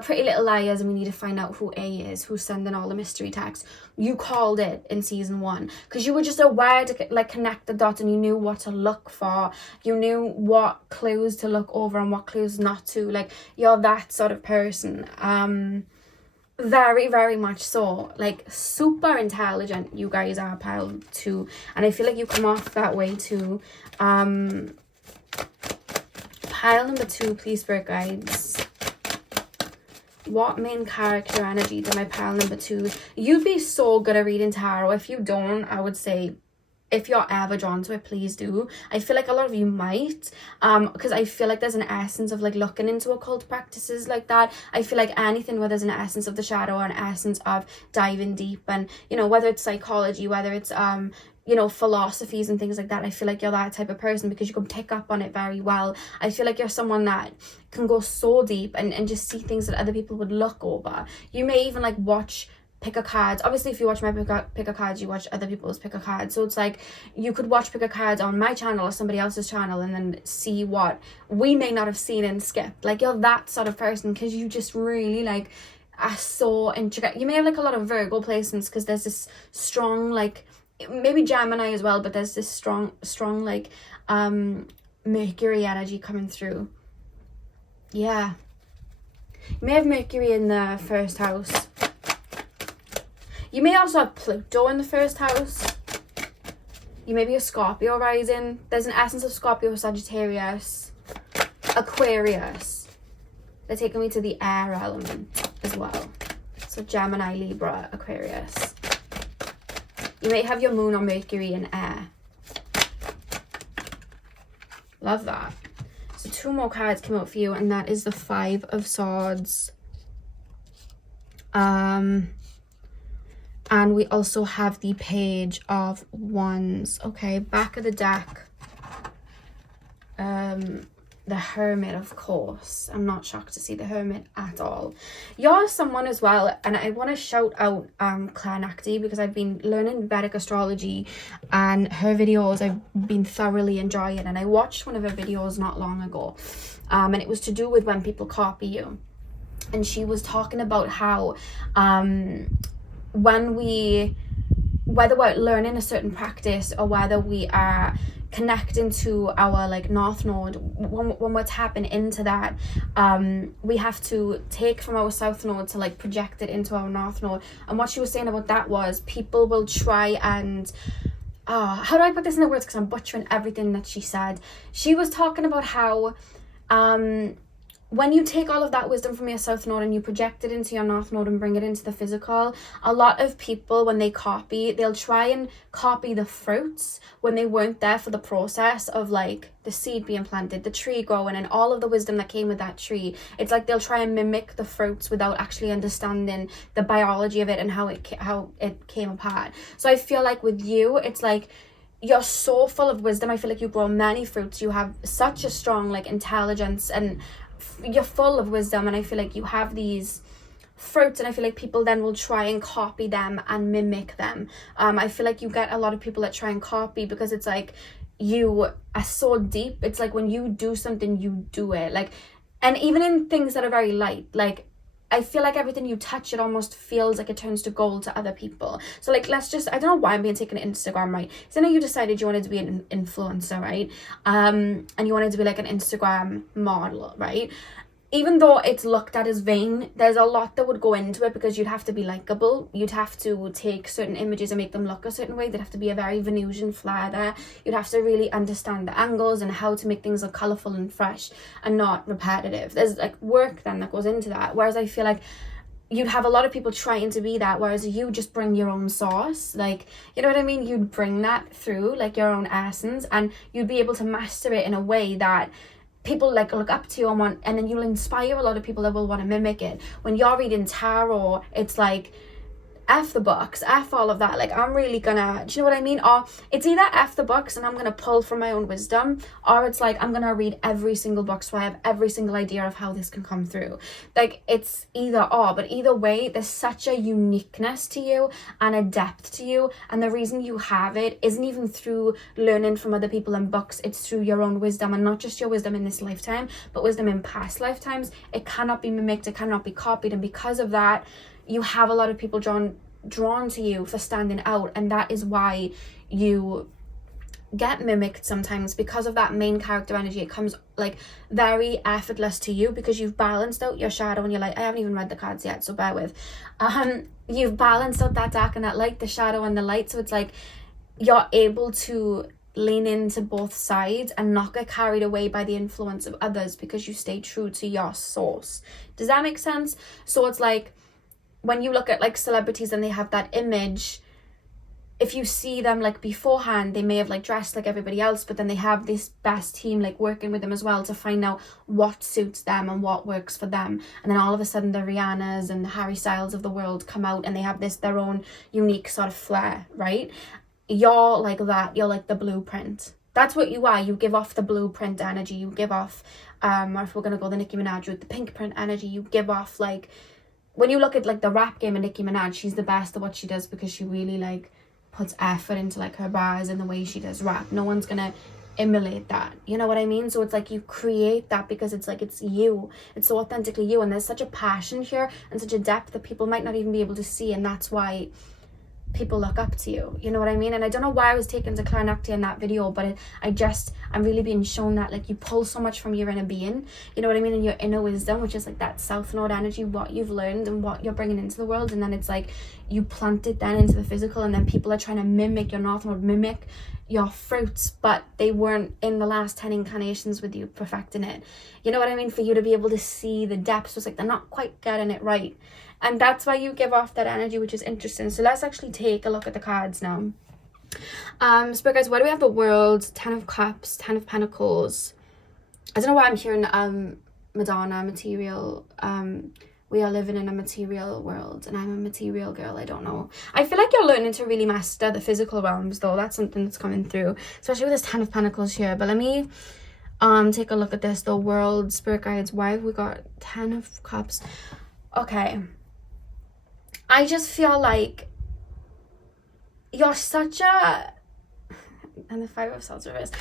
Pretty Little Liars, and we need to find out who A is, who's sending all the mystery texts. You called it in season 1 because you were just aware to like connect the dots, and you knew what to look for. You knew what clues to look over and what clues not to. Like, you're that sort of person. Very, very much so. Like, super intelligent you guys are, pile 2, and I feel like you come off that way too. Pile number 2, please, spirit guides. What main character energy do my pile number 2? You'd be so good at reading tarot. If you don't, I would say, if you're ever drawn to it, please do. I feel like a lot of you might, because I feel like there's an essence of like looking into occult practices like that. I feel like anything where there's an essence of the shadow or an essence of diving deep, and you know, whether it's psychology, whether it's you know, philosophies and things like that, I feel like you're that type of person because you can pick up on it very well. I feel like you're someone that can go so deep and just see things that other people would look over. You may even like watch pick a card. Obviously, if you watch my pick a cards, you watch other people's pick a cards. So it's like you could watch pick a cards on my channel or somebody else's channel and then see what we may not have seen and skipped. Like, you're that sort of person because you just really like are so intricate. You may have like a lot of Virgo placements because there's this strong, like, maybe Gemini as well, but there's this strong like Mercury energy coming through. Yeah, you may have Mercury in the first house. You may also have Pluto in the first house. You may be a Scorpio rising. There's an essence of Scorpio, Sagittarius, Aquarius. They're taking me to the air element as well. So Gemini, Libra, Aquarius. You may have your moon or Mercury in air. Love that. So 2 more cards came out for you, and that is the 5 of Swords. And we also have the Page of Wands. Okay, back of the deck. The Hermit, of course. I'm not shocked to see the Hermit at all. You're someone as well, and I want to shout out Claire Nakti, because I've been learning Vedic astrology, and her videos I've been thoroughly enjoying. And I watched one of her videos not long ago, and it was to do with when people copy you. And she was talking about how whether we're learning a certain practice or whether we are connecting to our like North Node, when we're tapping into that, we have to take from our South Node to like project it into our North Node. And what she was saying about that was people will try and how do I put this in the words, because I'm butchering everything that she said. She was talking about how when you take all of that wisdom from your South Node and you project it into your North Node and bring it into the physical, a lot of people, when they copy, they'll try and copy the fruits when they weren't there for the process of like the seed being planted, the tree growing, and all of the wisdom that came with that tree. It's like they'll try and mimic the fruits without actually understanding the biology of it and how it came apart. So I feel like with you, it's like you're so full of wisdom. I feel like you grow many fruits. You have such a strong like intelligence, and you're full of wisdom, and I feel like you have these fruits, and I feel like people then will try and copy them and mimic them. I feel like you get a lot of people that try and copy because it's like you are so deep. It's like when you do something, you do it. Like, and even in things that are very light, like I feel like everything you touch, it almost feels like it turns to gold to other people. So like, let's just, I don't know why I'm being taken to Instagram, right? So I know you decided you wanted to be an influencer, right? And you wanted to be like an Instagram model, right? Even though it's looked at as vain, there's a lot that would go into it, because you'd have to be likable. You'd have to take certain images and make them look a certain way. There'd have to be a very Venusian flair there. You'd have to really understand the angles and how to make things look colourful and fresh and not repetitive. There's like work then that goes into that. Whereas I feel like you'd have a lot of people trying to be that, whereas you just bring your own sauce. Like, you know what I mean? You'd bring that through, like your own essence, and you'd be able to master it in a way that people like look up to you and then you'll inspire a lot of people that will want to mimic it. When you're reading tarot, it's like F the books, F all of that. Like, I'm really gonna, do you know what I mean? Or it's either F the books and I'm gonna pull from my own wisdom, or it's like I'm gonna read every single book so I have every single idea of how this can come through. Like, it's either or, but either way, there's such a uniqueness to you and a depth to you, and the reason you have it isn't even through learning from other people and books. It's through your own wisdom, and not just your wisdom in this lifetime, but wisdom in past lifetimes. It cannot be mimicked, it cannot be copied, and because of that, you have a lot of people drawn to you for standing out, and that is why you get mimicked sometimes, because of that main character energy. It comes like very effortless to you because you've balanced out your shadow and your light. I haven't even read the cards yet, so bear with. You've balanced out that dark and that light, the shadow and the light, so it's like you're able to lean into both sides and not get carried away by the influence of others because you stay true to your source. Does that make sense? So it's like when you look at like celebrities and they have that image, if you see them like beforehand, they may have like dressed like everybody else, but then they have this best team like working with them as well to find out what suits them and what works for them. And then all of a sudden the Rihannas and the Harry Styles of the world come out and they have their own unique sort of flair, right? You're like that. You're like the blueprint. That's what you are. You give off the blueprint energy. You give off, or if we're going to go the Nicki Minaj with the pink print energy, you give off like when you look at like the rap game of Nicki Minaj, she's the best at what she does because she really like puts effort into like her bars and the way she does rap. No one's gonna emulate that, you know what I mean? So it's like you create that because it's like it's you, it's so authentically you, and there's such a passion here and such a depth that people might not even be able to see, and that's why people look up to you, you know what I mean? And I don't know why I was taken to Claircognizant in that video, but I'm really being shown that like you pull so much from your inner being, you know what I mean, and your inner wisdom, which is like that south node energy, what you've learned and what you're bringing into the world, and then it's like you plant it then into the physical, and then people are trying to mimic your north node, mimic your fruits, but they weren't in the last 10 incarnations with you perfecting it, you know what I mean? For you to be able to see the depths, it's like they're not quite getting it right. And that's why you give off that energy, which is interesting. So let's actually take a look at the cards now. Spirit guys, why do we have the World, 10 of Cups, 10 of Pentacles? I don't know why I'm hearing Madonna, material. We are living in a material world, and I'm a material girl. I don't know. I feel like you're learning to really master the physical realms, though. That's something that's coming through, especially with this 10 of Pentacles here. But let me take a look at this. The World, Spirit guides. Why have we got 10 of Cups? Okay. I just feel like you're such a, and the 5 of Swords reversed.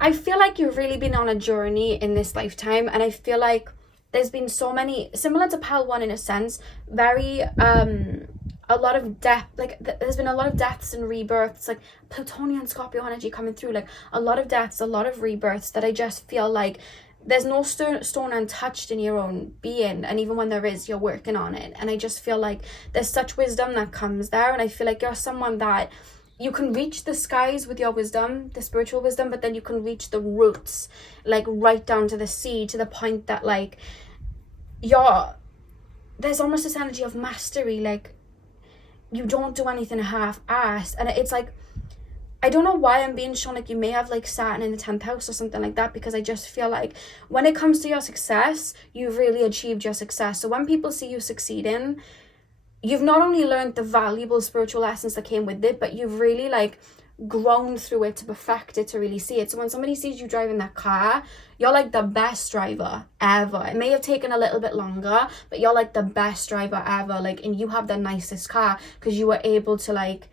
I feel like you've really been on a journey in this lifetime, and I feel like there's been so many, similar to Pal 1 in a sense, very, a lot of death, like there's been a lot of deaths and rebirths, like Plutonian Scorpio energy coming through, like a lot of deaths, a lot of rebirths that I just feel like there's no stone untouched in your own being, and even when there is, you're working on it. And I just feel like there's such wisdom that comes there, and I feel like you're someone that you can reach the skies with your wisdom, the spiritual wisdom, but then you can reach the roots, like right down to the sea, to the point that like there's almost this energy of mastery, like you don't do anything half-assed. And it's like, I don't know why I'm being shown like you may have like Saturn in the 10th house or something like that, because I just feel like when it comes to your success, you've really achieved your success. So when people see you succeeding, you've not only learned the valuable spiritual lessons that came with it, but you've really like grown through it to perfect it, to really see it. So when somebody sees you driving that car, you're like the best driver ever. It may have taken a little bit longer, but you're like the best driver ever. Like, and you have the nicest car because you were able to like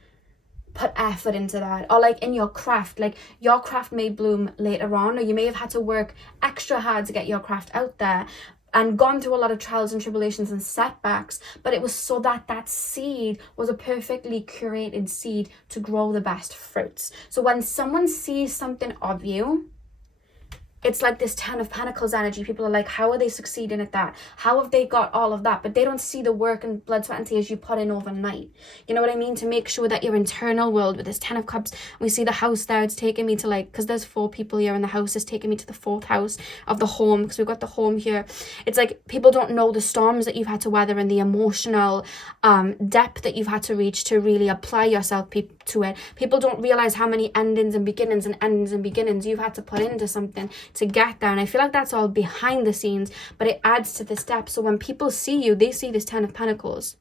put effort into that. Or like in your craft, like your craft may bloom later on, or you may have had to work extra hard to get your craft out there and gone through a lot of trials and tribulations and setbacks, but it was so that that seed was a perfectly curated seed to grow the best fruits. So when someone sees something of you, it's like this 10 of Pentacles energy. People are like, how are they succeeding at that? How have they got all of that? But they don't see the work and blood, sweat and tears you put in overnight. You know what I mean? To make sure that your internal world with this 10 of Cups, we see the house there, it's taking me to like, because there's 4 people here in the house, it's taking me to the 4th house of the home, because we've got the home here. It's like people don't know the storms that you've had to weather and the emotional depth that you've had to reach to really apply yourself to it. People don't realize how many endings and beginnings and endings and beginnings you've had to put into something to get there. And I feel like that's all behind the scenes, but it adds to this depth. So when people see you, they see this 10 of Pentacles,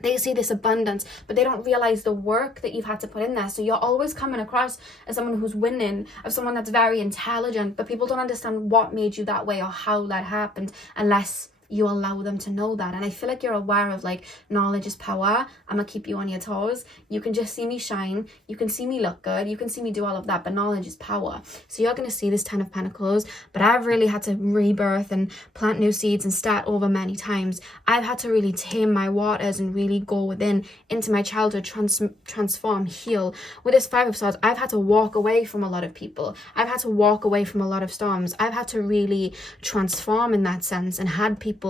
they see this abundance, but they don't realize the work that you've had to put in there. So you're always coming across as someone who's winning, as someone that's very intelligent, but people don't understand what made you that way or how that happened unless you allow them to know that. And I feel like you're aware of like, knowledge is power. I'm gonna keep you on your toes. You can just see me shine, you can see me look good, you can see me do all of that, but knowledge is power. So you're gonna see this 10 of Pentacles, but I've really had to rebirth and plant new seeds and start over many times. I've had to really tame my waters and really go within into my childhood, transform, heal. With this 5 of Swords, I've had to walk away from a lot of people. I've had to walk away from a lot of storms. I've had to really transform in that sense, and had people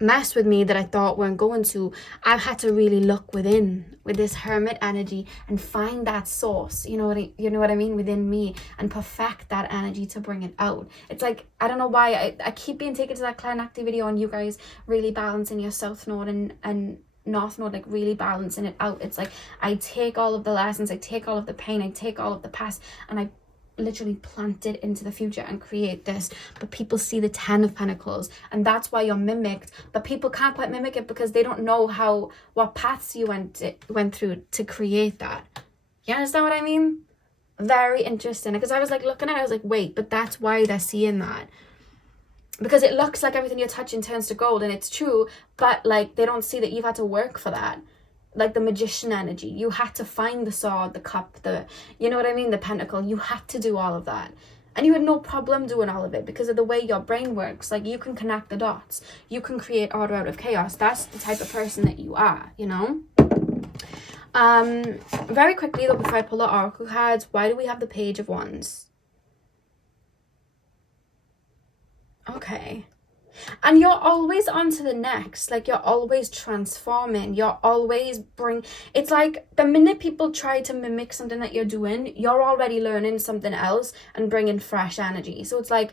mess with me that I thought weren't going to. I've had to really look within with this Hermit energy and find that source, you know what I mean, within me, and perfect that energy to bring it out. It's like, I don't know why I keep being taken to that Claircognizant video on you guys really balancing your South Node and North Node, like really balancing it out. It's like I take all of the lessons, I take all of the pain, I take all of the past, and I literally plant it into the future and create this. But people see the 10 of Pentacles, and that's why you're mimicked, but people can't quite mimic it because they don't know what paths you went through to create that. You understand what I mean? Very interesting, because I was like looking at it, I was like, wait, but that's why they're seeing that. because it looks like everything you're touching turns to gold, and it's true, but like they don't see that you've had to work for that. Like the magician energy, you had to find the sword, the cup, the, you know what I mean, the pentacle. You had to do all of that, and you had no problem doing all of it because of the way your brain works. Like you can connect the dots, you can create order out of chaos. That's the type of person that you are, you know. Very quickly though, before I pull the oracle cards, why do we have the Page of Wands? Okay. And you're always on to the next. Like, you're always transforming. You're always it's like the minute people try to mimic something that you're doing, you're already learning something else and bringing fresh energy. So it's like,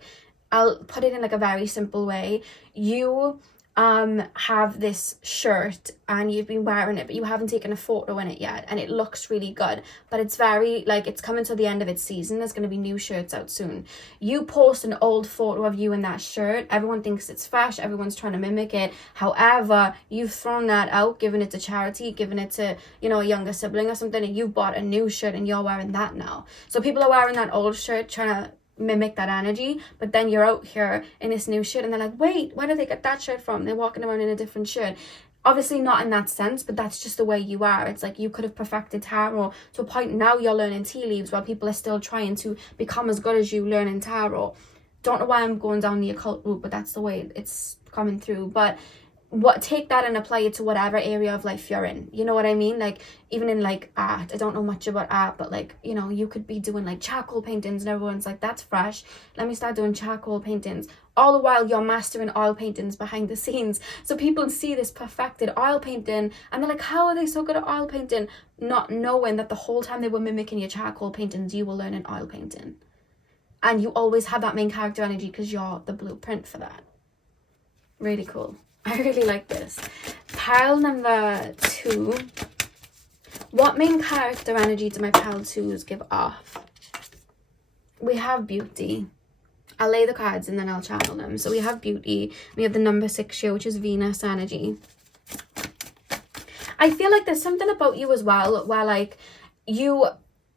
I'll put it in like a very simple way. You have this shirt and you've been wearing it, but you haven't taken a photo in it yet, and it looks really good, but it's very like, it's coming to the end of its season. There's going to be new shirts out soon. You post an old photo of you in that shirt, everyone thinks it's fresh, everyone's trying to mimic it. However, you've thrown that out, given it to charity, given it to, you know, a younger sibling or something, and you've bought a new shirt and you're wearing that now. So people are wearing that old shirt trying to mimic that energy, but then you're out here in this new shirt and they're like, wait, where did they get that shirt from? They're walking around in a different shirt. Obviously not in that sense, but that's just the way you are. It's like you could have perfected tarot to a point. Now you're learning tea leaves while people are still trying to become as good as you learning tarot. Don't know why I'm going down the occult route, but that's the way it's coming through. But take that and apply it to whatever area of life you're in, you know what I mean? Like even in like art, I don't know much about art, but like, you know, you could be doing like charcoal paintings and everyone's like, that's fresh, let me start doing charcoal paintings. All the while you're mastering oil paintings behind the scenes, so people see this perfected oil painting and they're like, how are they so good at oil painting? Not knowing that the whole time they were mimicking your charcoal paintings, you were learning oil painting. And you always have that main character energy because you're the blueprint for that. Really cool. I really like this. Pile number 2. What main character energy do my pile 2s give off? We have beauty. I'll lay the cards and then I'll channel them. So we have beauty. We have the number 6 here, which is Venus energy. I feel like there's something about you as well where like you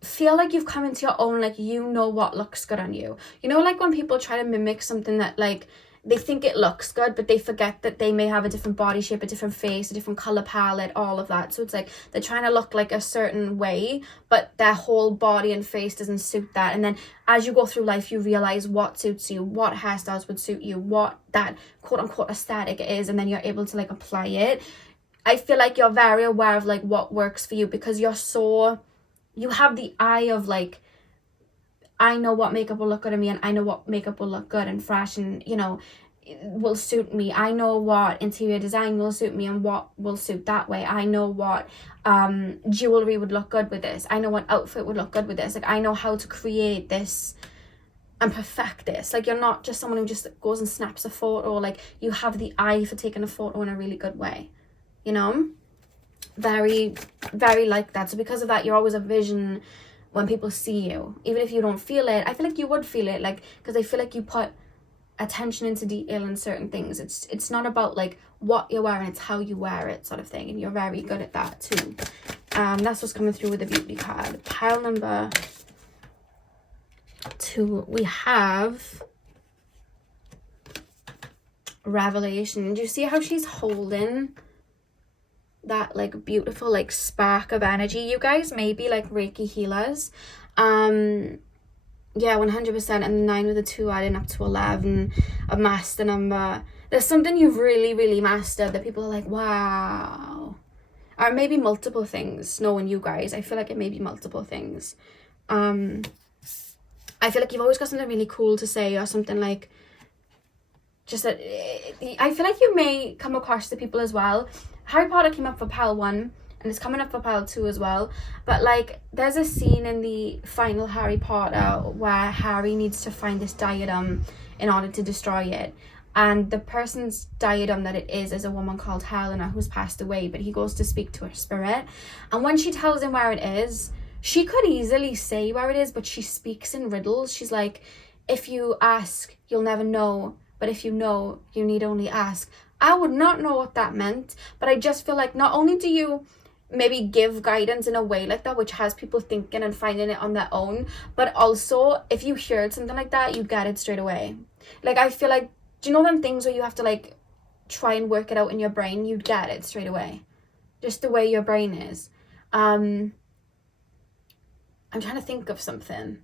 feel like you've come into your own, like you know what looks good on you. You know, like when people try to mimic something that like they think it looks good, but they forget that they may have a different body shape, a different face, a different color palette, all of that. So it's like they're trying to look like a certain way, but their whole body and face doesn't suit that. And then as you go through life, you realize what suits you, what hairstyles would suit you, what that quote unquote aesthetic is, and then you're able to like apply it. I feel like you're very aware of like what works for you because you have the eye of like, I know what makeup will look good on me, and I know what makeup will look good and fresh and, you know, will suit me. I know what interior design will suit me and what will suit that way. I know what jewelry would look good with this. I know what outfit would look good with this. Like, I know how to create this and perfect this. Like, you're not just someone who just goes and snaps a photo. Like, you have the eye for taking a photo in a really good way, you know? Very, very like that. So because of that, you're always a vision when people see you, even if you don't feel it. I feel like you would feel it, like, because I feel like you put attention into detail in certain things. It's not about like what you're wearing, it's how you wear it, sort of thing, and you're very good at that too. That's what's coming through with the beauty card. Pile number 2, we have Revelation. Do you see how she's holding that like beautiful like spark of energy? You guys may be like Reiki healers. Yeah, 100%. And 9 with a 2 adding up to 11, a master number. There's something you've really, really mastered that people are like, wow. Or maybe multiple things, knowing you guys. I feel like it may be multiple things. I feel like you've always got something really cool to say, or something like, just that, I feel like you may come across the people as well. Harry Potter came up for pile 1, and it's coming up for pile 2 as well. But like, there's a scene in the final Harry Potter where Harry needs to find this diadem in order to destroy it. And the person's diadem that it is a woman called Helena who's passed away, but he goes to speak to her spirit. And when she tells him where it is, she could easily say where it is, but she speaks in riddles. She's like, if you ask, you'll never know. But if you know, you need only ask. I would not know what that meant, but I just feel like not only do you maybe give guidance in a way like that, which has people thinking and finding it on their own, but also if you heard something like that, you get it straight away. Like, I feel like do you know them things where you have to like try and work it out in your brain? You'd get it straight away, just the way your brain is. I'm trying to think of something.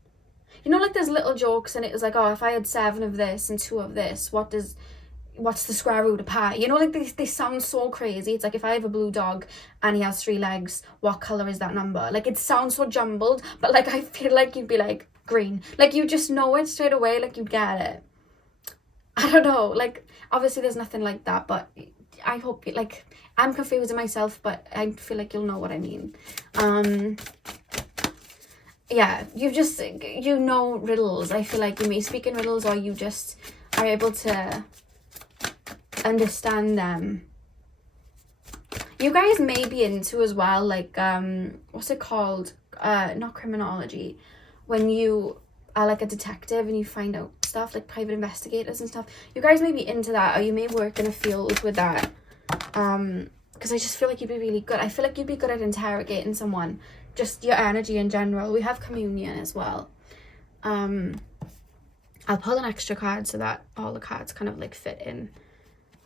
You know, like there's little jokes and it was like, oh, if I had 7 of this and 2 of this, what's the square root of pi? You know, like they sound so crazy. It's like, if I have a blue dog and he has 3 legs, what color is that number? Like, it sounds so jumbled, but like I feel like you'd be like, green. Like, you just know it straight away, like you'd get it. I don't know, like obviously there's nothing like that, but I hope like, I'm confusing myself, but I feel like you'll know what I mean. Yeah, you know riddles. I feel like you may speak in riddles, or you just are able to understand them. You guys may be into as well, like what's it called? Not criminology. When you are like a detective and you find out stuff, like private investigators and stuff. You guys may be into that, or you may work in a field with that. Because I just feel like you'd be really good. I feel like you'd be good at interrogating someone. Just your energy in general. We have communion as well. I'll pull an extra card so that all the cards kind of like fit in.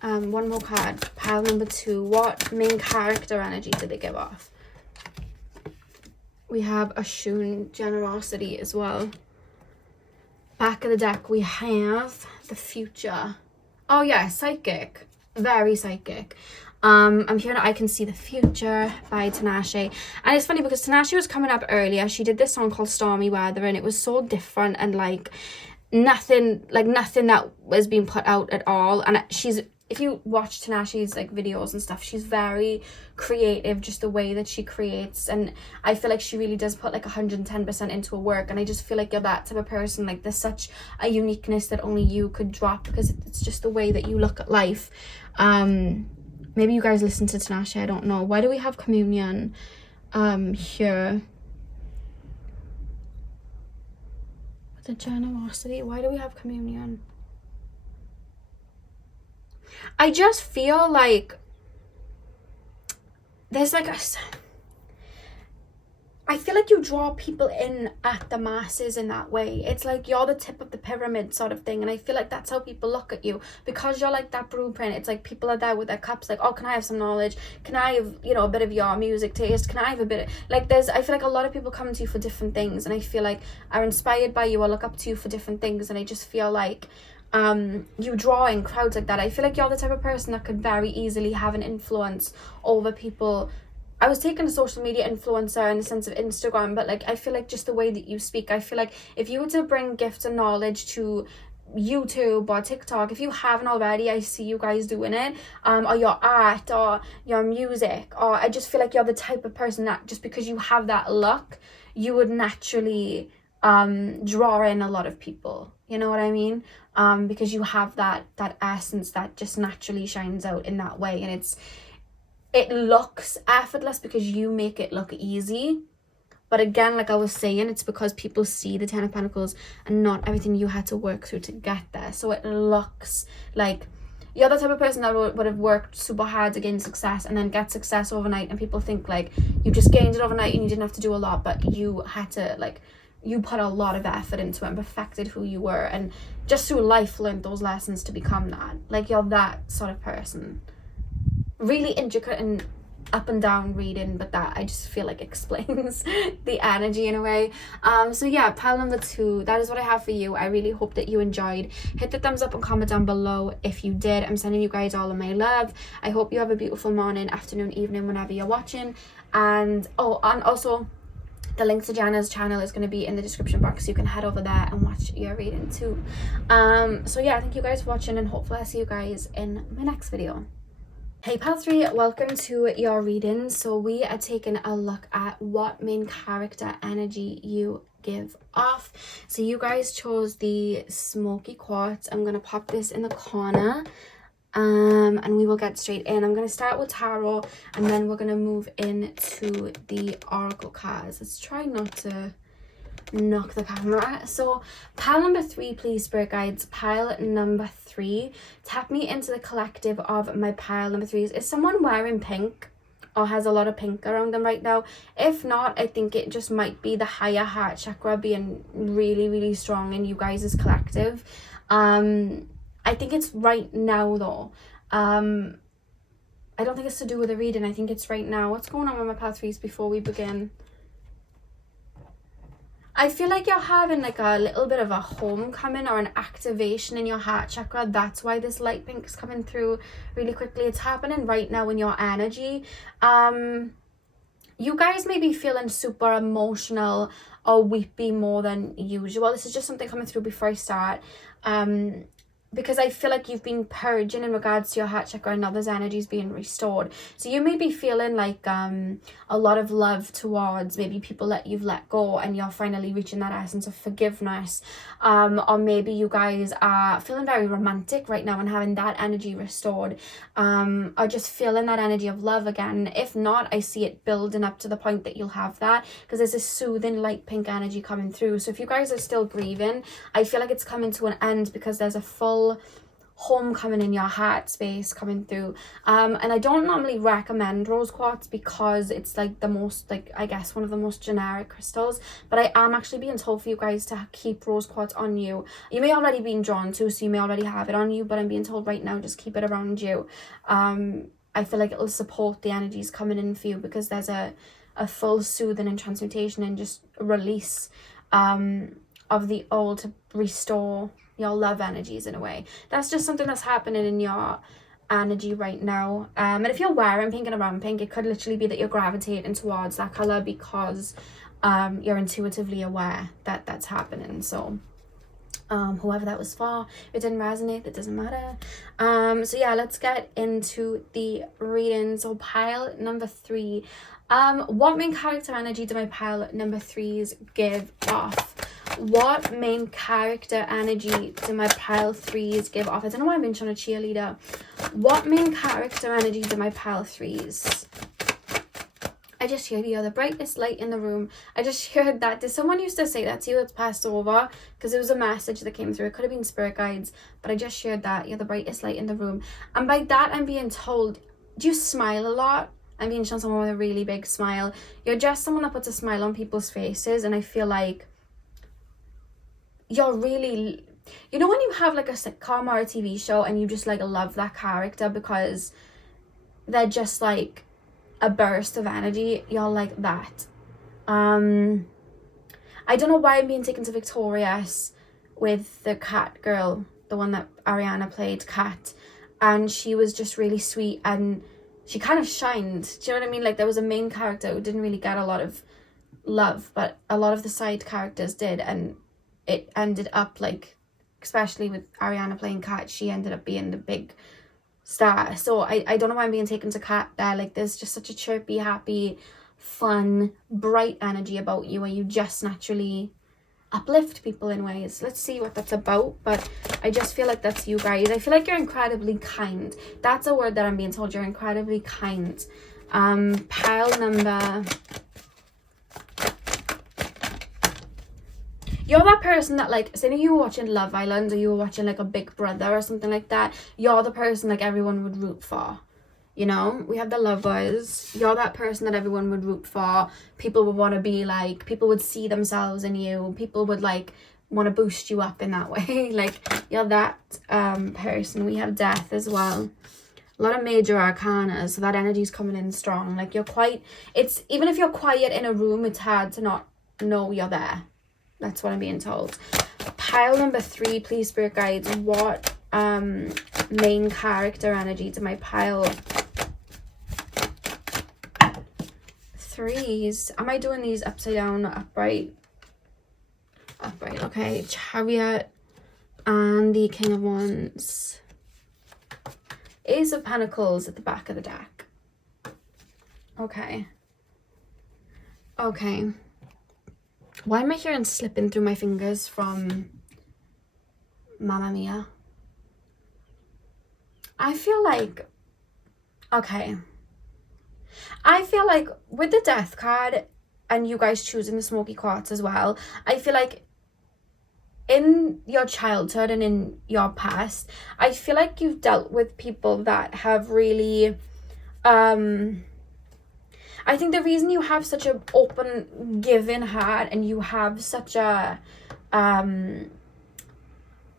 One more card. Pile number 2. What main character energy do they give off? We have Ashun, generosity as well. Back of the deck we have the future. Oh yeah, psychic. Very psychic. I'm hearing I Can See the Future by Tinashe. And it's funny because Tinashe was coming up earlier. She did this song called Stormy Weather, and it was so different and like nothing that was being put out at all. And if you watch Tinashe's like videos and stuff, she's very creative, just the way that she creates, and I feel like she really does put like 110% into her work. And I just feel like you're that type of person. Like, there's such a uniqueness that only you could drop, because it's just the way that you look at life. Maybe you guys listen to Tinashe, I don't know. Why do we have communion here? The generosity, why do we have communion? I just feel like there's like I feel like you draw people in at the masses in that way. It's like you're the tip of the pyramid sort of thing. And I feel like that's how people look at you, because you're like that blueprint. It's like people are there with their cups like, oh, can I have some knowledge? Can I have, you know, a bit of your music taste? Can I have a bit of, like, I feel like a lot of people come to you for different things. And I feel like are inspired by you or look up to you for different things. And I just feel like you draw in crowds like that. I feel like you're the type of person that could very easily have an influence over people. I was taking a social media influencer in the sense of Instagram, but like I feel like just the way that you speak, I feel like if you were to bring gifts and knowledge to YouTube or TikTok, if you haven't already, I see you guys doing it, or your art or your music, or I just feel like you're the type of person that just because you have that luck, you would naturally draw in a lot of people. You know what I mean? Because you have that essence that just naturally shines out in that way, and it looks effortless because you make it look easy. But again, like I was saying, it's because people see the 10 of Pentacles and not everything you had to work through to get there. So it looks like you're the type of person that would have worked super hard to gain success and then get success overnight, and people think like you just gained it overnight and you didn't have to do a lot, but you had to, like, you put a lot of effort into it and perfected who you were, and just through life learned those lessons to become that. Like, you're that sort of person. Really intricate and up and down reading, but that I just feel like explains the energy in a way. So yeah, pile number 2, that is what I have for you. I really hope that you enjoyed. Hit the thumbs up and comment down below if you did. I'm sending you guys all of my love. I hope you have a beautiful morning, afternoon, evening, whenever you're watching. And also the link to Jana's channel is going to be in the description box, so you can head over there and watch your reading too. So yeah, thank you guys for watching, and hopefully I'll see you guys in my next video. Hey Pal 3, welcome to your reading. So we are taking a look at what main character energy you give off. So you guys chose the smoky quartz. I'm going to pop this in the corner and we will get straight in. I'm going to start with tarot, and then we're going to move into the oracle cards. Let's try not to knock the camera. So pile number 3, please, spirit guides. Pile number 3, tap me into the collective of my pile number 3s. Is someone wearing pink or has a lot of pink around them right now? If not, I think it just might be the higher heart chakra being really, really strong in you guys' collective. I I think it's right now though. I don't think it's to do with the reading. I think it's right now. What's going on with my pile threes before we begin? I feel like you're having like a little bit of a homecoming or an activation in your heart chakra. That's why this light pink is coming through really quickly. It's happening right now in your energy. You guys may be feeling super emotional or weepy more than usual. This is just something coming through before I start. Because I feel like you've been purging in regards to your heart chakra and now there's energies being restored. So you may be feeling like a lot of love towards maybe people that you've let go and you're finally reaching that essence of forgiveness. Or maybe you guys are feeling very romantic right now and having that energy restored. Or just feeling that energy of love again. If not, I see it building up to the point that you'll have that, because there's this soothing light pink energy coming through. So if you guys are still grieving, I feel like it's coming to an end because there's a full homecoming in your heart space coming through. And I don't normally recommend rose quartz because it's like the most, like, I guess one of the most generic crystals, but I am actually being told for you guys to keep rose quartz on you. You may already be drawn to, so you may already have it on you, but I'm being told right now just keep it around you. I feel like it'll support the energies coming in for you because there's a full soothing and transmutation and just release of the old to restore your love energies in a way. That's just something that's happening in your energy right now. And if you're wearing pink and around pink, it could literally be that you're gravitating towards that color because you're intuitively aware that that's happening. So whoever that was for, if it didn't resonate, it doesn't matter. So yeah, let's get into the reading. So pile number 3. What main character energy do my pile number 3s give off? What main character energy do my pile 3s give off? I don't know why I'm being shown a cheerleader. What main character energy do my pile 3s? I just heard you're the brightest light in the room. I just heard that. Did someone used to say that to you? It's passed over because it was a message that came through. It could have been spirit guides, but I just shared that you're the brightest light in the room. And by that, I'm being told, do you smile a lot? I'm being shown someone with a really big smile. You're just someone that puts a smile on people's faces, and I feel like you're really, you know, when you have like a sitcom or a TV show and you just like love that character because they're just like a burst of energy, you're like that. I don't know why I'm being taken to Victorious with the cat girl, the one that Ariana played, Cat, and she was just really sweet and she kind of shined. Do you know what I mean? Like there was a main character who didn't really get a lot of love, but a lot of the side characters did, and it ended up like, especially with Ariana playing Cat, she ended up being the big star. So I don't know why I'm being taken to Cat there. Like there's just such a chirpy, happy, fun, bright energy about you, and you just naturally uplift people in ways. Let's see what that's about, but I just feel like that's you guys. I feel like you're incredibly kind. That's a word that I'm being told. You're incredibly kind. Pile number, you're that person that, like, say you were watching Love Island or you were watching like a Big Brother or something like that, you're the person like everyone would root for. You know, we have the lovers. You're that person that everyone would root for. People would want to be like, people would see themselves in you. People would like want to boost you up in that way. Like you're that person. We have Death as well. A lot of major arcana, so that energy's coming in strong. Like you're quite, it's, even if you're quiet in a room, it's hard to not know you're there. That's what I'm being told. Pile number 3, please, spirit guides. What main character energy to my pile 3s? Am I doing these upside down, upright? Upright, okay. Chariot and the King of Wands. Ace of Pentacles at the back of the deck. Okay. Okay. Why am I hearing slipping through my fingers from Mamma Mia? I feel like, okay, I feel like with the Death card and you guys choosing the smoky quartz as well, I feel like in your childhood and in your past, I feel like you've dealt with people that have really, I think the reason you have such an open, giving heart and you have such a,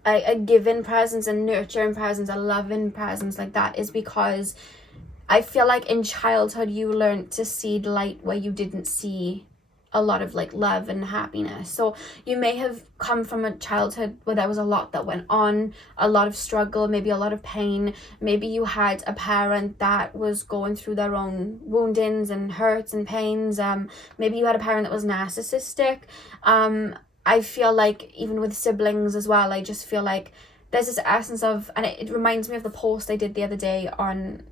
a giving presence, a nurturing presence, a loving presence like that, is because I feel like in childhood you learned to see light where you didn't see a lot of like love and happiness. So you may have come from a childhood where there was a lot that went on, a lot of struggle, maybe a lot of pain. Maybe you had a parent that was going through their own woundings and hurts and pains. Maybe you had a parent that was narcissistic. I feel like even with siblings as well, I just feel like there's this essence of, and it reminds me of the post I did the other day on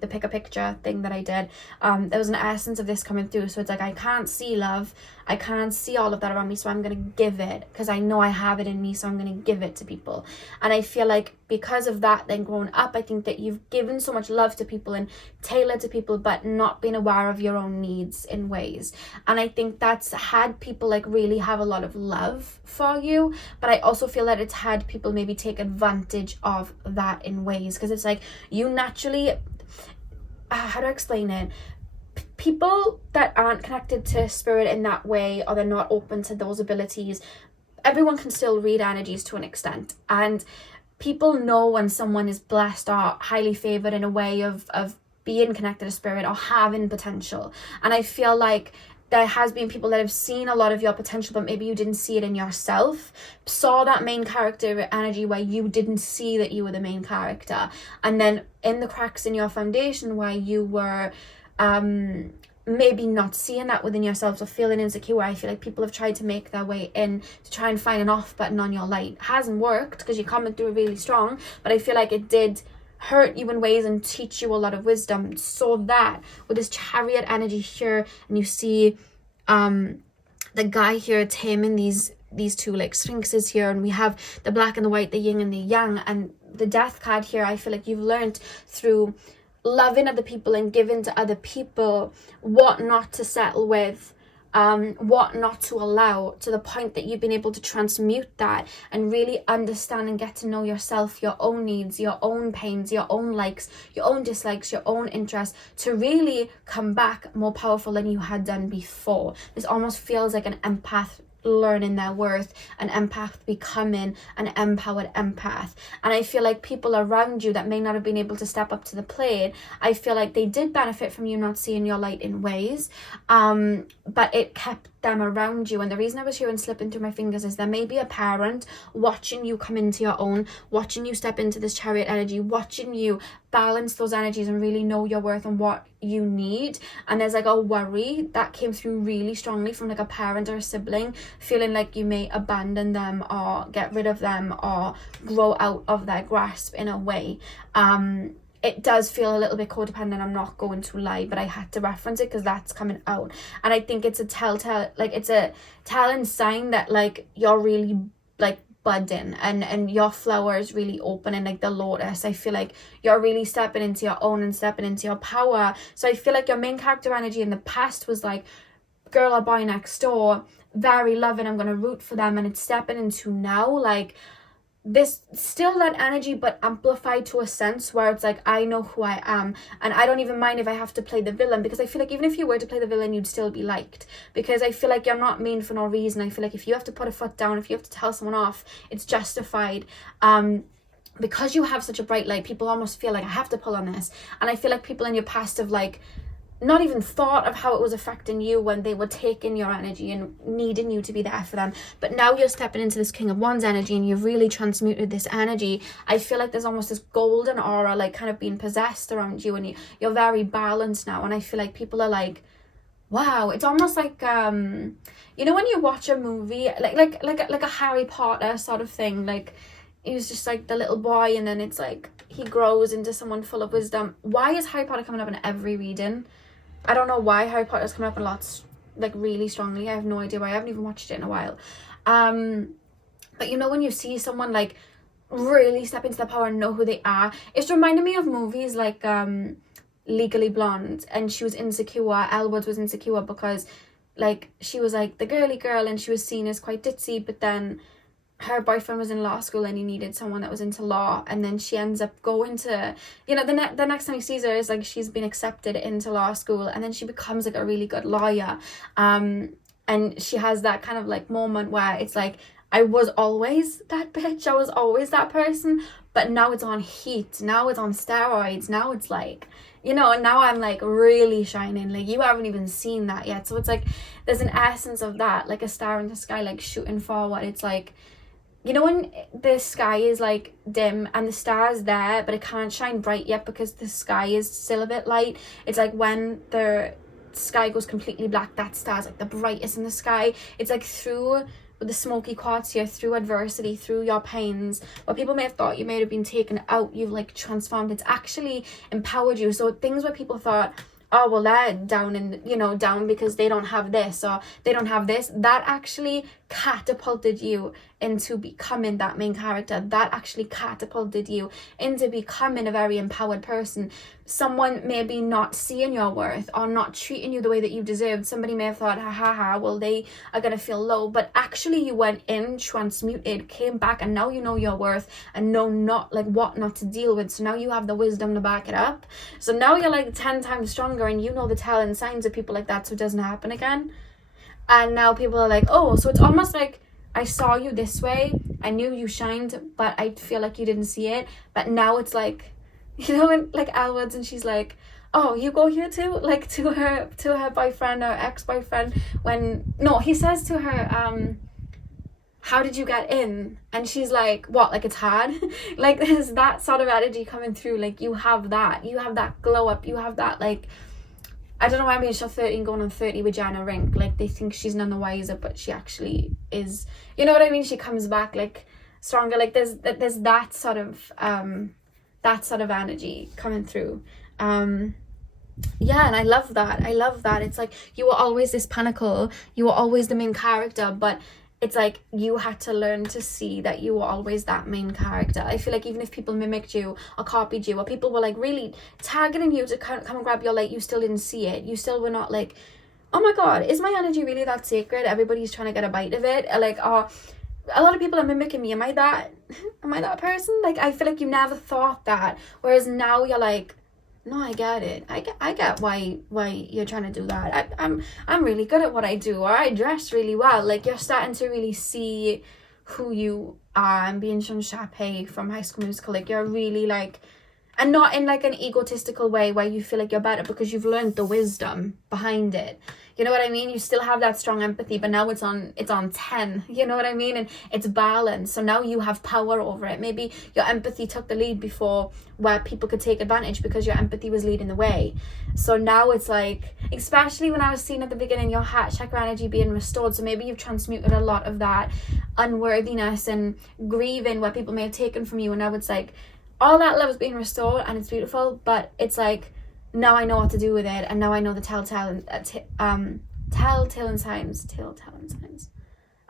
the pick a picture thing that I did. There was an essence of this coming through. So it's like, I can't see love, I can't see all of that around me, so I'm going to give it because I know I have it in me, so I'm going to give it to people. And I feel like because of that, then growing up, I think that you've given so much love to people and tailored to people, but not been aware of your own needs in ways. And I think that's had people like really have a lot of love for you, but I also feel that it's had people maybe take advantage of that in ways, because it's like you naturally, how do I explain it? People that aren't connected to spirit in that way, or they're not open to those abilities, everyone can still read energies to an extent, and people know when someone is blessed or highly favored in a way of being connected to spirit or having potential. And I feel like there has been people that have seen a lot of your potential, but maybe you didn't see it in yourself, saw that main character energy where you didn't see that you were the main character, and then in the cracks in your foundation where you were maybe not seeing that within yourself or feeling insecure, I feel like people have tried to make their way in to try and find an off button on your light. It hasn't worked because you're coming through really strong, but I feel like it did hurt you in ways and teach you a lot of wisdom. So that with this Chariot energy here, and you see the guy here taming these two like sphinxes here, and we have the black and the white, the yin and the yang, and the Death card here. I feel like you've learned through loving other people and giving to other people what not to settle with, what not to allow, to the point that you've been able to transmute that and really understand and get to know yourself, your own needs, your own pains, your own likes, your own dislikes, your own interests, to really come back more powerful than you had done before. This almost feels like an empath learning their worth, an empath becoming an empowered empath. And I feel like people around you that may not have been able to step up to the plate, I feel like they did benefit from you not seeing your light in ways, but it kept them around you. And the reason I was hearing slipping through my fingers is there may be a parent watching you come into your own, watching you step into this Chariot energy, watching you balance those energies and really know your worth and what you need. And there's like a worry that came through really strongly from like a parent or a sibling, feeling like you may abandon them or get rid of them or grow out of their grasp in a way. It does feel a little bit codependent, I'm not going to lie, but I had to reference it because that's coming out. And I think it's a telltale, like it's a telling sign that like you're really like budding and your flower is really opening, like the lotus. I feel like you're really stepping into your own and stepping into your power. So I feel like your main character energy in the past was like girl or boy next door, very loving, I'm going to root for them. And it's stepping into now like this, still that energy, but amplified to a sense where it's like, I know who I am, and I don't even mind if I have to play the villain, because I feel like even if you were to play the villain, you'd still be liked, because I feel like you're not mean for no reason. I feel like if you have to put a foot down, if you have to tell someone off, it's justified. Because you have such a bright light, people almost feel like I have to pull on this. And I feel like people in your past have like not even thought of how it was affecting you when they were taking your energy and needing you to be there for them. But now you're stepping into this King of Wands energy and you've really transmuted this energy. I feel like there's almost this golden aura like kind of being possessed around you, and you're very balanced now. And I feel like people are like, wow, it's almost like you know when you watch a movie like a Harry Potter sort of thing, like he was just like the little boy and then it's like he grows into someone full of wisdom. Why is Harry Potter coming up in every reading? I don't know why Harry Potter's coming up a lot, like really strongly. I have no idea why. I haven't even watched it in a while. But you know when you see someone like really step into their power and know who they are, it's reminding me of movies like Legally Blonde, and she was insecure. Elle Woods was insecure because like she was like the girly girl and she was seen as quite ditzy, but then her boyfriend was in law school and he needed someone that was into law, and then she ends up going to, you know, the next time he sees her is like she's been accepted into law school, and then she becomes like a really good lawyer, and she has that kind of like moment where it's like, I was always that bitch. I was always that person. But now it's on heat. Now it's on steroids. Now it's like, you know, now I'm like really shining. Like you haven't even seen that yet. So it's like there's an essence of that, like a star in the sky, like shooting forward. It's like, you know, when the sky is like dim and the star's there, but it can't shine bright yet because the sky is still a bit light. It's like when the sky goes completely black, that star's like the brightest in the sky. It's like through the smoky quartz here, through adversity, through your pains, what people may have thought you may have been taken out, you've like transformed. It's actually empowered you. So things where people thought, oh well, they're down in, you know, down because they don't have this or they don't have this, that actually catapulted you into becoming that main character. That actually catapulted you into becoming a very empowered person. Someone may be not seeing your worth or not treating you the way that you deserved. Somebody may have thought, well, they are going to feel low. But actually you went in, transmuted, came back, and now you know your worth and know not like what not to deal with. So now you have the wisdom to back it up. So now you're like 10 times stronger, and you know the telling signs of people like that so it doesn't happen again. And now people are like, oh, so it's almost like I saw you this way, I knew you shined, but I feel like you didn't see it. But now it's like, you know, when like Elwood's and she's like, oh, you go here too? Like to her boyfriend or ex-boyfriend, when, no, he says to her, how did you get in? And she's like, what, like it's hard? Like there's that sort of energy coming through. Like you have that glow up, you have that, like, I don't know why I'm being shot 13 going on 30 with Jana Rink. Like they think she's none the wiser, but she actually is. You know what I mean? She comes back like stronger. Like there's that sort of energy coming through. Yeah, and I love that. It's like you were always this pinnacle. You were always the main character, but it's like you had to learn to see that you were always that main character. I feel like even if people mimicked you or copied you, or people were like really targeting you to come and grab your light, you still didn't see it. You still were not like, oh my god, is my energy really that sacred? Everybody's trying to get a bite of it. Or like, oh, a lot of people are mimicking me. Am I that person? Like I feel like you never thought that. Whereas now you're like, no, I get it. I get why you're trying to do that. I'm really good at what I do, or I dress really well. Like you're starting to really see who you are and being shown Sharpay from High School Musical. Like you're really like, and not in like an egotistical way where you feel like you're better because you've learned the wisdom behind it. You know what I mean? You still have that strong empathy, but now it's on 10, you know what I mean? And it's balanced. So now you have power over it. Maybe your empathy took the lead before, where people could take advantage because your empathy was leading the way. So now it's like, especially when I was seeing at the beginning your heart chakra energy being restored. So maybe you've transmuted a lot of that unworthiness and grieving where people may have taken from you. And now it's like all that love is being restored and it's beautiful, but it's like, now I know what to do with it, and now I know the telltale signs.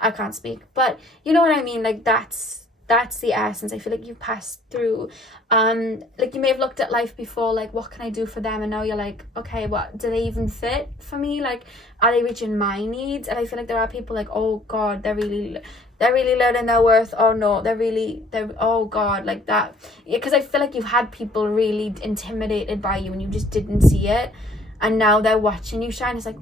I can't speak, but you know what I mean. Like that's the essence. I feel like you've passed through. Like you may have looked at life before, like what can I do for them, and now you're like, okay, what do they even fit for me? Like, are they reaching my needs? And I feel like there are people like, oh god, they're really learning their worth. Oh no, they're oh god, like that. Because I feel like you've had people really intimidated by you and you just didn't see it, and now they're watching you shine. It's like,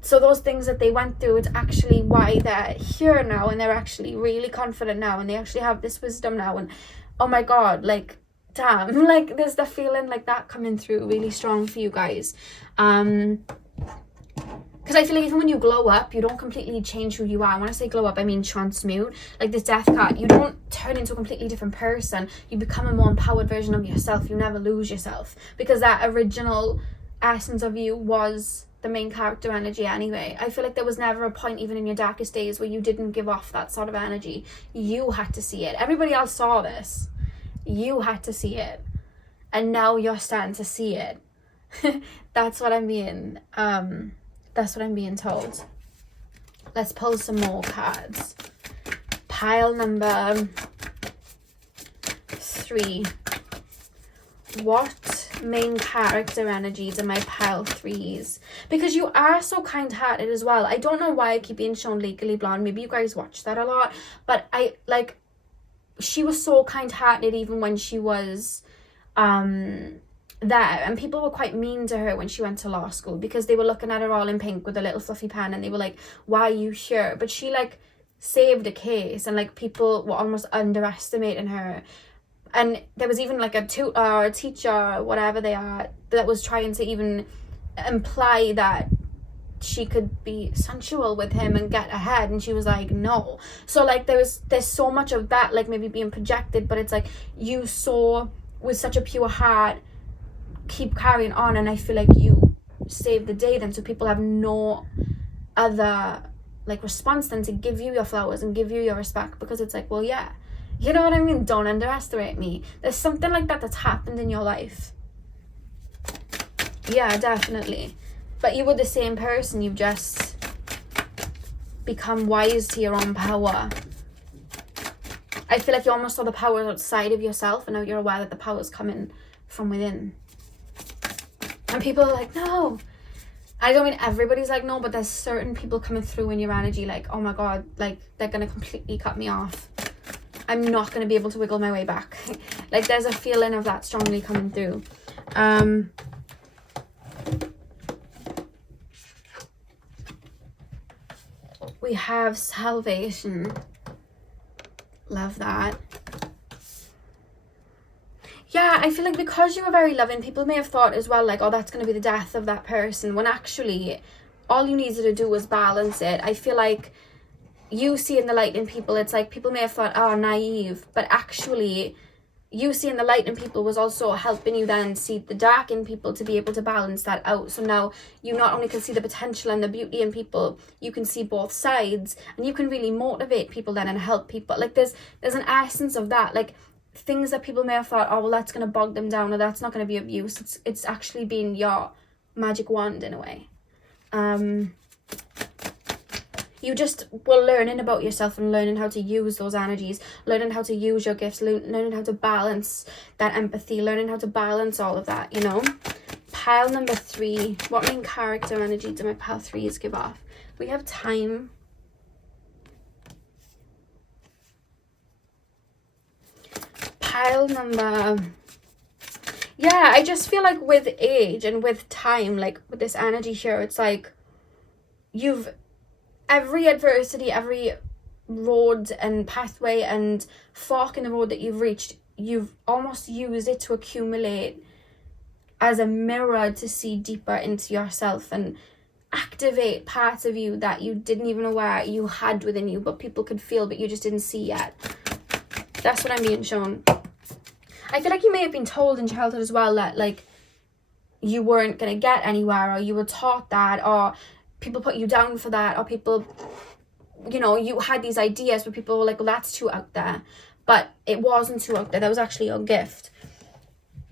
so those things that they went through, it's actually why they're here now, and they're actually really confident now, and they actually have this wisdom now, and oh my god, like damn, like there's the feeling like that coming through really strong for you guys. Because I feel like even when you glow up, you don't completely change who you are. When I say glow up, I mean transmute. Like this death card, you don't turn into a completely different person. You become a more empowered version of yourself. You never lose yourself. Because that original essence of you was the main character energy anyway. I feel like there was never a point, even in your darkest days, where you didn't give off that sort of energy. You had to see it. Everybody else saw this. You had to see it. And now you're starting to see it. That's what I'm being... That's what I'm being told. Let's pull some more cards. Pile number 3. What main character energies are my pile 3s? Because you are so kind-hearted as well. I don't know why I keep being shown Legally Blonde. Maybe you guys watch that a lot. But she was so kind-hearted even when she was... there, and people were quite mean to her when she went to law school because they were looking at her all in pink with a little fluffy pen, and they were like, why are you here? But she like saved a case, and like people were almost underestimating her. And there was even like a tutor or a teacher, whatever they are, that was trying to even imply that she could be sensual with him and get ahead, and she was like, no. So like there's so much of that, like maybe being projected, but it's like you saw with such a pure heart, keep carrying on, and I feel like you saved the day then, so people have no other like response than to give you your flowers and give you your respect, because it's like, well, yeah, you know what I mean, don't underestimate me. There's something like that that's happened in your life. Yeah, definitely. But you were the same person, you've just become wise to your own power. I feel like you almost saw the power outside of yourself, and now you're aware that the power's coming from within. And people are like, no. I don't mean everybody's like, no, but there's certain people coming through in your energy like, oh my God, like they're going to completely cut me off. I'm not going to be able to wiggle my way back. Like there's a feeling of that strongly coming through. We have salvation. Love that. Yeah, I feel like because you were very loving, people may have thought as well, like, oh, that's going to be the death of that person, when actually all you needed to do was balance it. I feel like you seeing the light in people, it's like people may have thought, oh, naive, but actually you seeing the light in people was also helping you then see the dark in people to be able to balance that out. So now you not only can see the potential and the beauty in people, you can see both sides, and you can really motivate people then and help people. Like there's an essence of that, like things that people may have thought, oh well, that's going to bog them down, or that's not going to be of use. It's actually been your magic wand in a way. You just were learning about yourself and learning how to use those energies, learning how to use your gifts, learning how to balance that empathy, learning how to balance all of that, you know. Pile number 3, what main character energy do my pile 3s give off? We have time. Pile number... Yeah, I just feel like with age and with time, like with this energy here, it's like you've... Every adversity, every road and pathway and fork in the road that you've reached, you've almost used it to accumulate as a mirror to see deeper into yourself and activate parts of you that you didn't even know where you had within you, but people could feel, but you just didn't see yet. That's what I'm being shown. I feel like you may have been told in childhood as well that like you weren't going to get anywhere, or you were taught that, or people put you down for that, or people, you know, you had these ideas where people were like, well, that's too out there. But it wasn't too out there. That was actually your gift.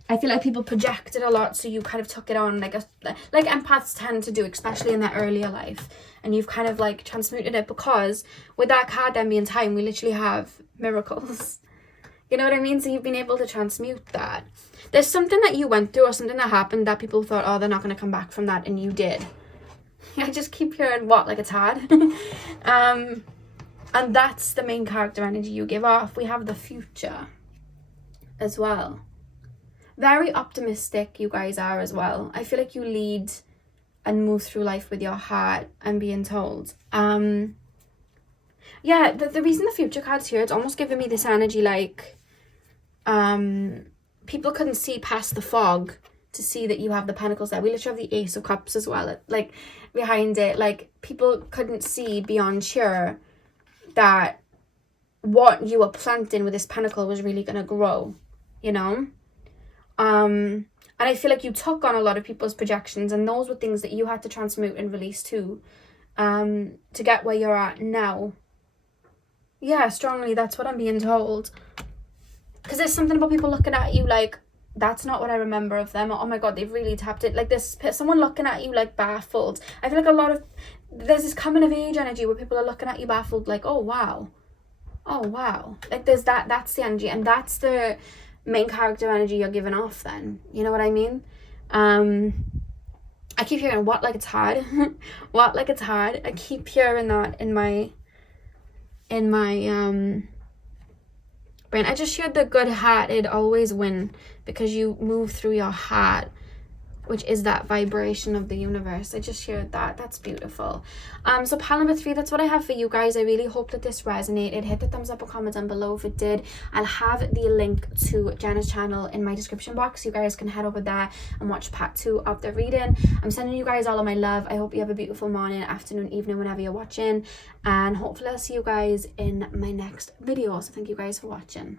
I feel like people projected a lot, so you kind of took it on like empaths tend to do, especially in their earlier life. And you've kind of like transmuted it, because with that card then being time, we literally have miracles. You know what I mean? So you've been able to transmute that. There's something that you went through or something that happened that people thought, oh, they're not going to come back from that, and you did. I just keep hearing what, like it's hard. And that's the main character energy you give off. We have the future as well. Very optimistic you guys are as well. I feel like you lead and move through life with your heart, I'm being told. Yeah, the reason the future card's here, it's almost giving me this energy like people couldn't see past the fog to see that you have the pentacles there. We literally have the Ace of Cups as well, like behind it. Like people couldn't see beyond sure that what you were planting with this pentacle was really going to grow, you know. And I feel like you took on a lot of people's projections, and those were things that you had to transmute and release too, to get where you're at now. Yeah, strongly, that's what I'm being told. Because there's something about people looking at you like, that's not what I remember of them. Oh my God, they've really tapped it. Like this, someone looking at you like baffled. I feel like there's this coming of age energy where people are looking at you baffled, like, oh wow. Like there's that's the energy, and that's the main character energy you're giving off then. You know what I mean? I keep hearing what like it's hard. What like it's hard. I keep hearing that in my brain. I just heard the good-hearted always win, because you move through your heart which is that vibration of the universe. I just shared that. That's beautiful. So pile number 3, that's what I have for you guys. I really hope that this resonated. Hit the thumbs up or comment down below if it did. I'll have the link to Jenna's channel in my description box. You guys can head over there and watch part 2 of the reading. I'm sending you guys all of my love. I hope you have a beautiful morning, afternoon, evening, whenever you're watching, and hopefully I'll see you guys in my next video. So thank you guys for watching.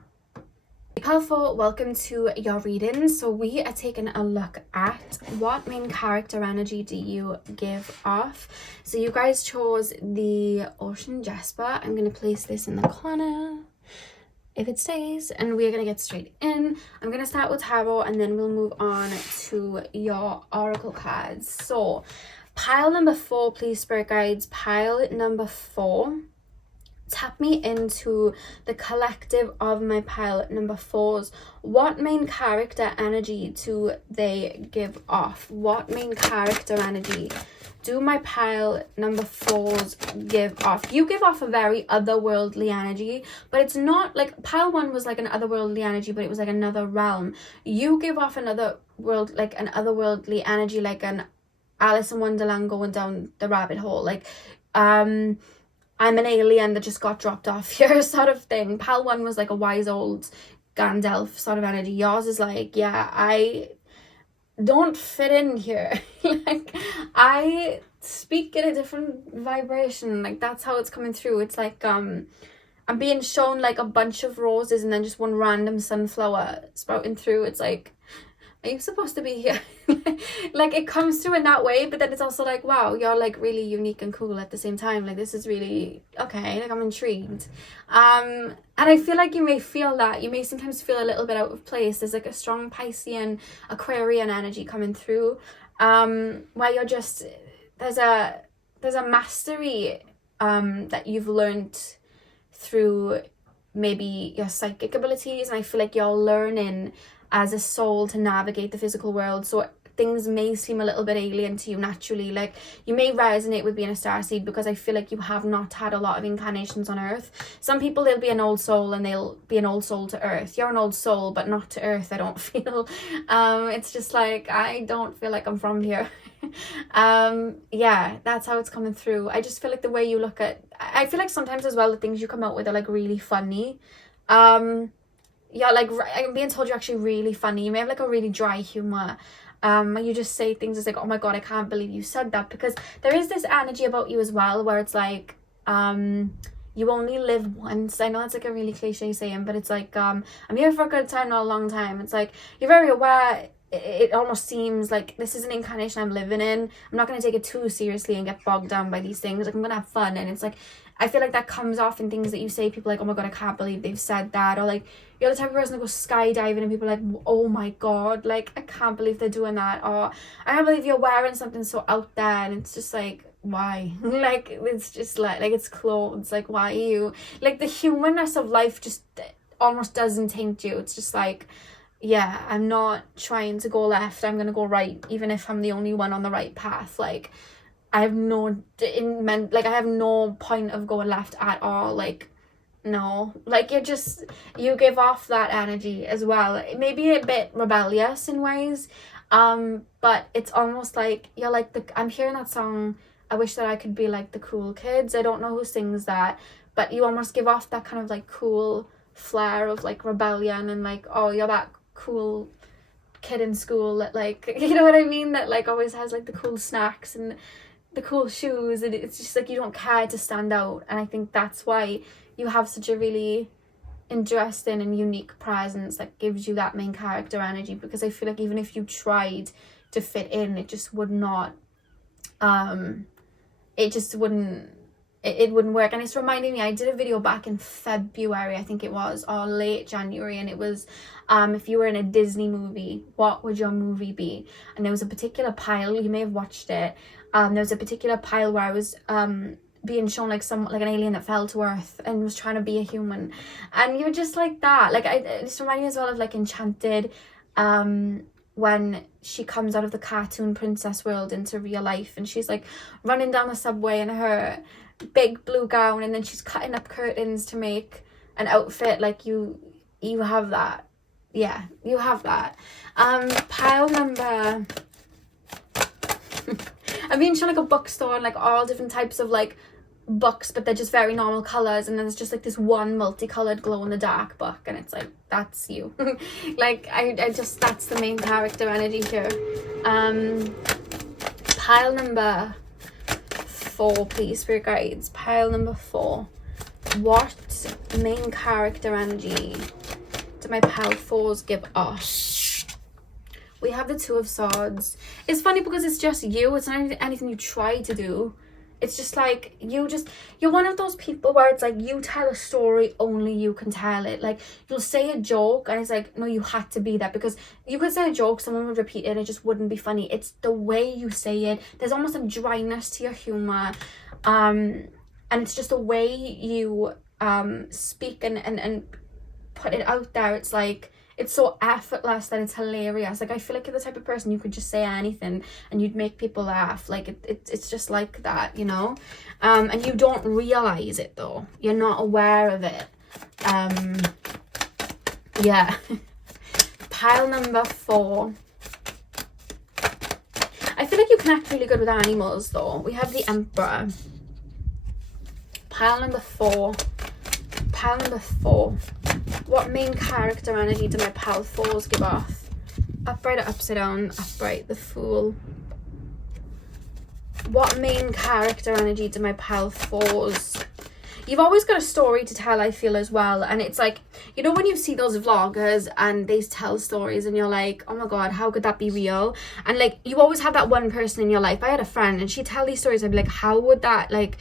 Powerful, welcome to your reading. So we are taking a look at what main character energy do you give off. So you guys chose the Ocean Jasper. I'm going to place this in the corner if it stays, and we're going to get straight in. I'm going to start with tarot and then we'll move on to your oracle cards. So pile number 4, please, spirit guides. Pile number 4. Tap me into the collective of my pile number 4s. What main character energy do they give off? What main character energy do my pile number 4s give off? You give off a very otherworldly energy, but it's not like pile 1 was like an otherworldly energy, but it was like another realm. You give off another world, like an otherworldly energy, like an Alice in Wonderland going down the rabbit hole. Like, I'm an alien that just got dropped off here sort of thing. Pile 1 was like a wise old Gandalf sort of energy. Yours is like, yeah, I don't fit in here. Like, I speak in a different vibration. Like, that's how it's coming through. It's like, I'm being shown like a bunch of roses and then just one random sunflower sprouting through. It's like, are you supposed to be here? Like, it comes through in that way, but then it's also like, wow, you're like really unique and cool at the same time. Like, this is really okay. Like, I'm intrigued. And I feel like you may feel that. You may sometimes feel a little bit out of place. There's like a strong Piscean, Aquarian energy coming through, where you're just, there's a mastery that you've learned through maybe your psychic abilities, and I feel like you're learning as a soul to navigate the physical world. So things may seem a little bit alien to you naturally. Like, you may resonate with being a starseed because I feel like you have not had a lot of incarnations on earth. Some people, they'll be an old soul and they'll be an old soul to earth. You're an old soul, but not to earth, I don't feel. It's just like, I don't feel like I'm from here. Yeah, that's how it's coming through. I just feel like the way you look at, I feel like sometimes as well, the things you come out with are like really funny. Yeah, like, I'm being told you're actually really funny. You may have like a really dry humor. You just say things as like, oh my god, I can't believe you said that, because there is this energy about you as well where it's like, you only live once. I know that's like a really cliche saying, but it's like, I'm here for a good time, not a long time. It's like, you're very aware. It almost seems like this is an incarnation I'm living in. I'm not going to take it too seriously and get bogged down by these things. Like, I'm going to have fun. And it's like, I feel like that comes off in things that you say. People are like, oh my god, I can't believe they've said that. Or like, you're the type of person that goes skydiving and people are like, oh my god, like, I can't believe they're doing that. Or I can't believe you're wearing something so out there. And it's just like, why? Like, it's just like it's clothes. Like, why are you, like, the humanness of life just almost doesn't taint you. It's just like, yeah, I'm not trying to go left, I'm gonna go right, even if I'm the only one on the right path. Like, I have no I have no point of going left at all. Like, no, like, you give off that energy as well. It may be a bit rebellious in ways, but it's almost like you're like I'm hearing that song, I wish that I could be like the cool kids. I don't know who sings that, but you almost give off that kind of like cool flair of like rebellion, and like, oh, you're that cool kid in school that, like, you know what I mean, that like always has like the cool snacks and the cool shoes, and it's just like you don't care to stand out. And I think that's why you have such a really interesting and unique presence that gives you that main character energy, because I feel like even if you tried to fit in, it just would not it wouldn't work. And it's reminding me, I did a video back in February, I think it was, or late January, and it was if you were in a Disney movie, what would your movie be? And there was a particular pile, you may have watched it, there was a particular pile where I was being shown like an alien that fell to earth and was trying to be a human, and you're just like that. Like, it just reminded me as well of like Enchanted, when she comes out of the cartoon princess world into real life, and she's like running down the subway in her big blue gown, and then she's cutting up curtains to make an outfit. Like, you have that. Yeah, you have that. Pile number I've been shown like a bookstore and like all different types of like books, but they're just very normal colors, and then there's just like this one multicolored glow in the dark book, and it's like, that's you. Like I just, that's the main character energy here. Pile number 4, please, spirit guides. Pile number 4. What main character energy do my pile 4s give off? We have the 2 of Swords. It's funny because it's just you. It's not anything you try to do. It's just like, you're one of those people where it's like, you tell a story, only you can tell it. Like, you'll say a joke and it's like, no, you had to be that, because you could say a joke, someone would repeat it and it just wouldn't be funny. It's the way you say it. There's almost a dryness to your humor. And it's just the way you speak and put it out there. It's like, it's so effortless that it's hilarious. Like, I feel like you're the type of person you could just say anything and you'd make people laugh. Like, it's just like that, you know? And you don't realize it, though. You're not aware of it. Yeah. Pile number 4. I feel like you connect really good with animals, though. We have the Emperor. Pile number 4. Pile number 4. What main character energy do my pile 4s give off? Upright or upside down? Upright. The Fool. What main character energy do my pile 4s? You've always got a story to tell, I feel, as well. And it's like, you know, when you see those vloggers and they tell stories and you're like, oh my God, how could that be real? And like, you always have that one person in your life. I had a friend and she'd tell these stories. I'd be like, how would that, like,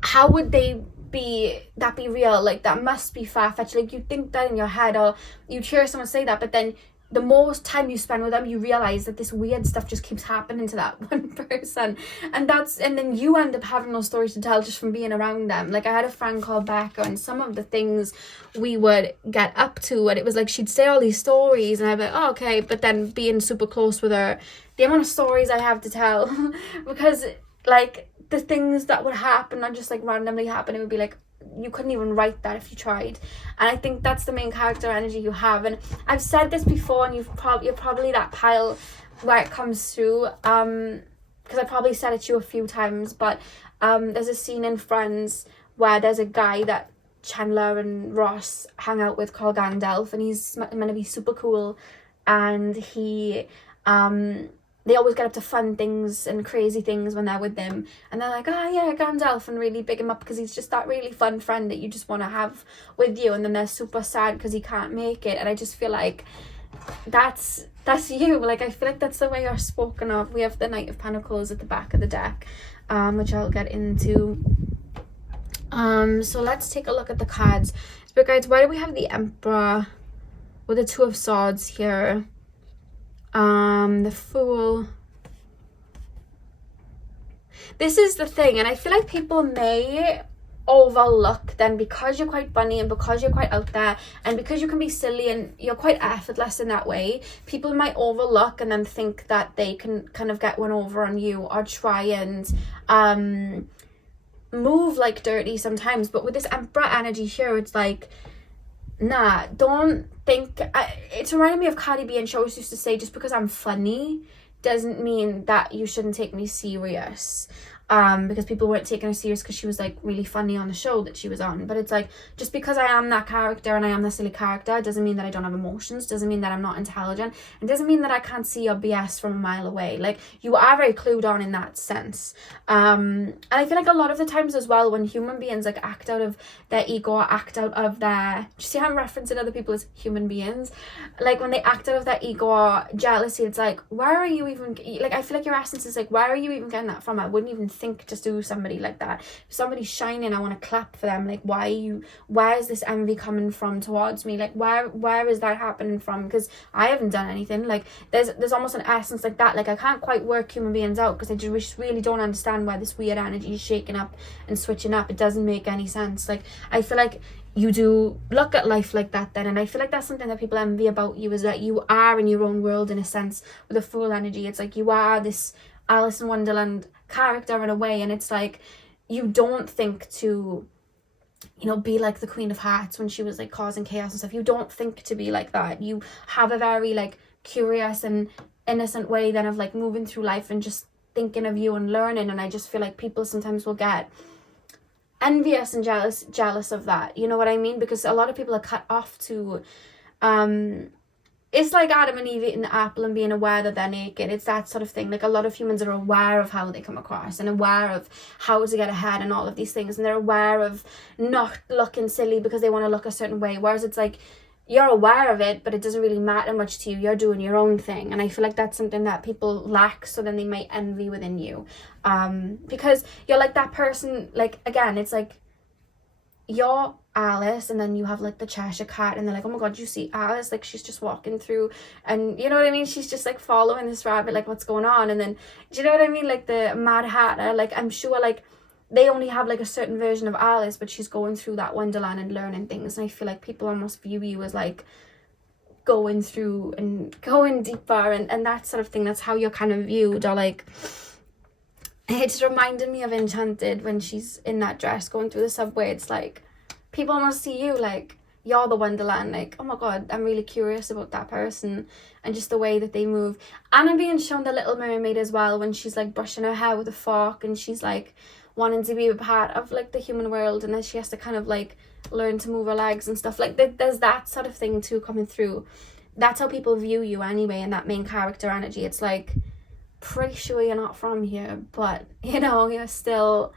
how would they be real? Like, that must be far-fetched. Like, you think that in your head, or you hear someone say that, but then the most time you spend with them, you realize that this weird stuff just keeps happening to that one person, and then you end up having those stories to tell just from being around them. Like, I had a friend called Becca, and some of the things we would get up to, and it was like she'd say all these stories and I'd be like, oh, okay, but then being super close with her, the amount of stories I have to tell because like the things that would happen and just like randomly happen, it would be like, you couldn't even write that if you tried. And I think that's the main character energy you have. And I've said this before, and you're probably that pile where it comes through, because I probably said it to you a few times, but there's a scene in Friends where there's a guy that Chandler and Ross hang out with called Gandalf, and he's meant to be super cool, and he they always get up to fun things and crazy things when they're with them. And they're like, oh yeah, Gandalf, and really big him up because he's just that really fun friend that you just want to have with you. And then they're super sad because he can't make it. And I just feel like that's you. Like, I feel like that's the way you're spoken of. We have the Knight of Pentacles at the back of the deck, which I'll get into. So let's take a look at the cards. Spirit guides, why do we have the Emperor with the Two of Swords here? The Fool. This is the thing, and I feel like people may overlook then, because you're quite funny and because you're quite out there and because you can be silly and you're quite effortless in that way, people might overlook and then think that they can kind of get one over on you or try and move like dirty sometimes. But with this Emperor energy here, it's like, nah, don't think. It's reminding me of Cardi B, and she always used to say, just because I'm funny doesn't mean that you shouldn't take me serious. Because people weren't taking her serious because she was like really funny on the show that she was on. But it's like, just because I am that character and I am that silly character doesn't mean that I don't have emotions, doesn't mean that I'm not intelligent, and doesn't mean that I can't see your BS from a mile away. Like, you are very clued on in that sense. And I feel like a lot of the times as well, when human beings like act out of their ego or act out of their, do you see how I'm referencing other people as human beings? Like, when they act out of their ego or jealousy, it's like, where are you even, like, I feel like your essence is like, where are you even getting that from? I wouldn't even think to do somebody like that. If somebody's shining, I want to clap for them. Like, where is this envy coming from towards me? Like, where is that happening from? Because I haven't done anything. Like, there's almost an essence like that. Like, I can't quite work human beings out because I just really don't understand why this weird energy is shaking up and switching up. It doesn't make any sense. Like, I feel like you do look at life like that then, and I feel like that's something that people envy about you, is that you are in your own world in a sense with a Fool energy. It's like you are this Alice in Wonderland character in a way, and it's like you don't think to, you know, be like the Queen of Hearts when she was like causing chaos and stuff. You don't think to be like that. You have a very like curious and innocent way then of like moving through life and just thinking of you and learning. And I just feel like people sometimes will get envious and jealous of that. You know what I mean? Because a lot of people are cut off to, it's like Adam and Eve eating the apple and being aware that they're naked. It's that sort of thing. Like, a lot of humans are aware of how they come across and aware of how to get ahead and all of these things. And they're aware of not looking silly because they want to look a certain way. Whereas it's like, you're aware of it, but it doesn't really matter much to you. You're doing your own thing. And I feel like that's something that people lack, so then they might envy within you. Because you're like that person, like, again, it's like, you're Alice, and then you have like the Cheshire Cat, and they're like, oh my god, you see Alice, like she's just walking through, and you know what I mean, she's just like following this rabbit, like what's going on? And then, do you know what I mean, like the Mad Hatter, like I'm sure like they only have like a certain version of Alice, but she's going through that wonderland and learning things. And I feel like people almost view you as like going through and going deeper and that sort of thing. That's how you're kind of viewed. Or like, it just reminded me of Enchanted when she's in that dress going through the subway. It's like people almost see you like you're the wonderland, like, oh my god, I'm really curious about that person and just the way that they move. And I'm being shown the Little Mermaid as well, when she's like brushing her hair with a fork and she's like wanting to be a part of like the human world, and then she has to kind of like learn to move her legs and stuff. Like there's that sort of thing too coming through. That's how people view you anyway, in that main character energy. It's like, pretty sure you're not from here, but you know, you're still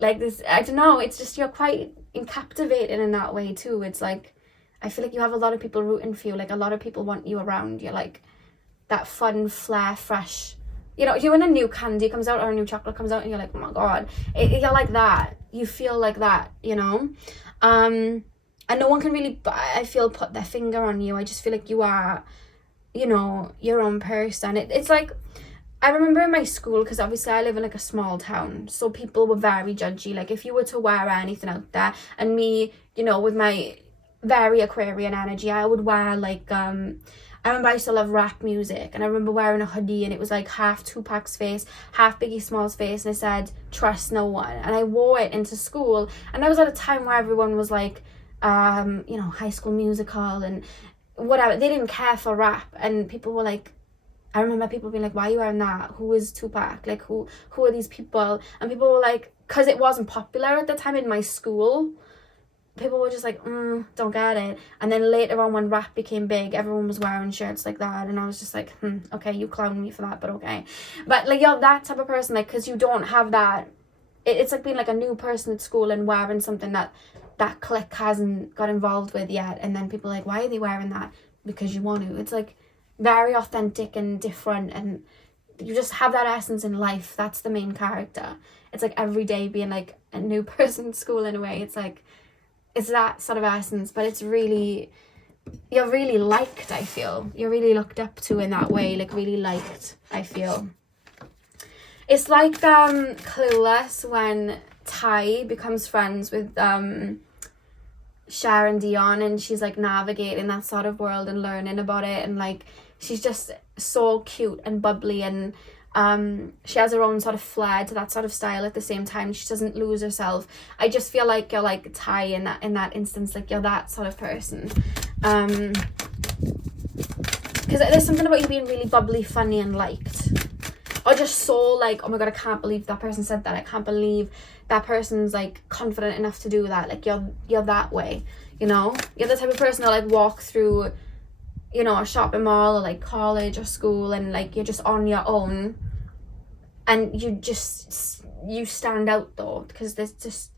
like this. I don't know, it's just, you're quite captivating in that way too. It's like, I feel like you have a lot of people rooting for you. Like, a lot of people want you around. You're like that fun, flair, fresh, you know, you when a new candy comes out or a new chocolate comes out and you're like, oh my god, you're like that. You feel like that, you know. And no one can really, I feel, put their finger on you. I just feel like you are, you know, your own person. It's like, I remember in my school, because obviously I live in like a small town, so people were very judgy. Like, if you were to wear anything out there, and me, you know, with my very Aquarian energy, I would wear like, I remember I used to love rap music, and I remember wearing a hoodie, and it was like half Tupac's face, half Biggie Smalls' face, and it said, trust no one. And I wore it into school, and that was at a time where everyone was like, you know, High School Musical and whatever. They didn't care for rap, and people were like, I remember people being like, why are you wearing that? Who is Tupac? Like, who are these people? And people were like, because it wasn't popular at the time in my school, people were just like, don't get it. And then later on, when rap became big, everyone was wearing shirts like that, and I was just like, okay, you clown me for that, but okay. But like, you're that type of person, like, because you don't have that, it's like being like a new person at school and wearing something that clique hasn't got involved with yet, and then people are like, why are they wearing that? Because you want to. It's like very authentic and different, and you just have that essence in life. That's the main character. It's like every day being like a new person at school in a way. It's like, it's that sort of essence, but it's really, you're really liked, I feel. You're really looked up to in that way, like really liked, I feel. It's like Clueless, when Ty becomes friends with Sharon Dion, and she's like navigating that sort of world and learning about it, and like she's just so cute and bubbly, and she has her own sort of flair to that sort of style at the same time. She doesn't lose herself. I just feel like you're like Ty in that instance, like you're that sort of person. Because there's something about you being really bubbly, funny, and liked, or just so like, oh my god, I can't believe that person said that. I can't believe that person's like confident enough to do that. Like, you're that way, you know. You're the type of person that like walk through, you know, a shopping mall or like college or school, and like you're just on your own, and you stand out though, because there's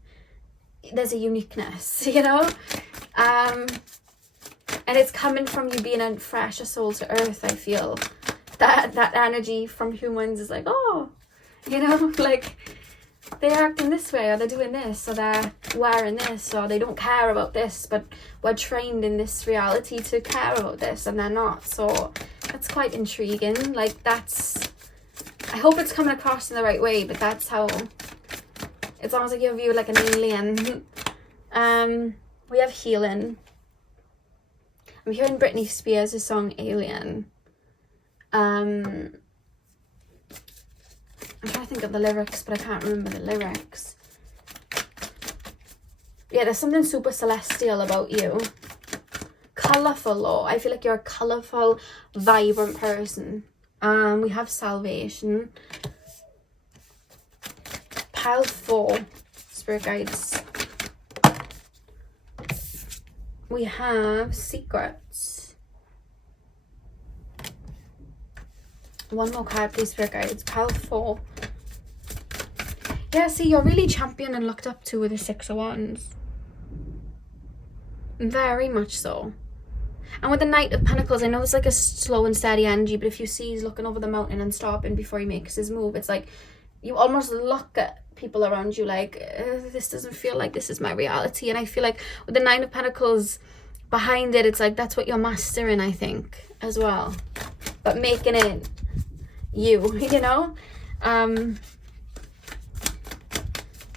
a uniqueness, you know. And it's coming from you being a fresher soul to earth. I feel that energy from humans is like, oh, you know, like they're acting this way, or they're doing this, or they're wearing this, or they don't care about this, but we're trained in this reality to care about this, and they're not. So that's quite intriguing. Like, that's, I hope it's coming across in the right way, but that's how it's almost like you're viewed like an alien. We have healing. I'm hearing Britney Spears' song Alien. I'm trying to think of the lyrics, but I can't remember the lyrics. Yeah, there's something super celestial about you. Colourful though. I feel like you're a colourful, vibrant person. We have salvation. Pile 4, spirit guides. We have secrets. One more card, please, spirit guides. Pile 4. Yeah, see, you're really championed and looked up to with the 6 of Wands. Very much so. And with the Knight of Pentacles, I know it's like a slow and steady energy, but if you see he's looking over the mountain and stopping before he makes his move, it's like you almost look at people around you like, this doesn't feel like this is my reality. And I feel like with the Nine of Pentacles behind it, it's like that's what you're mastering, I think, as well. But making it you, you know?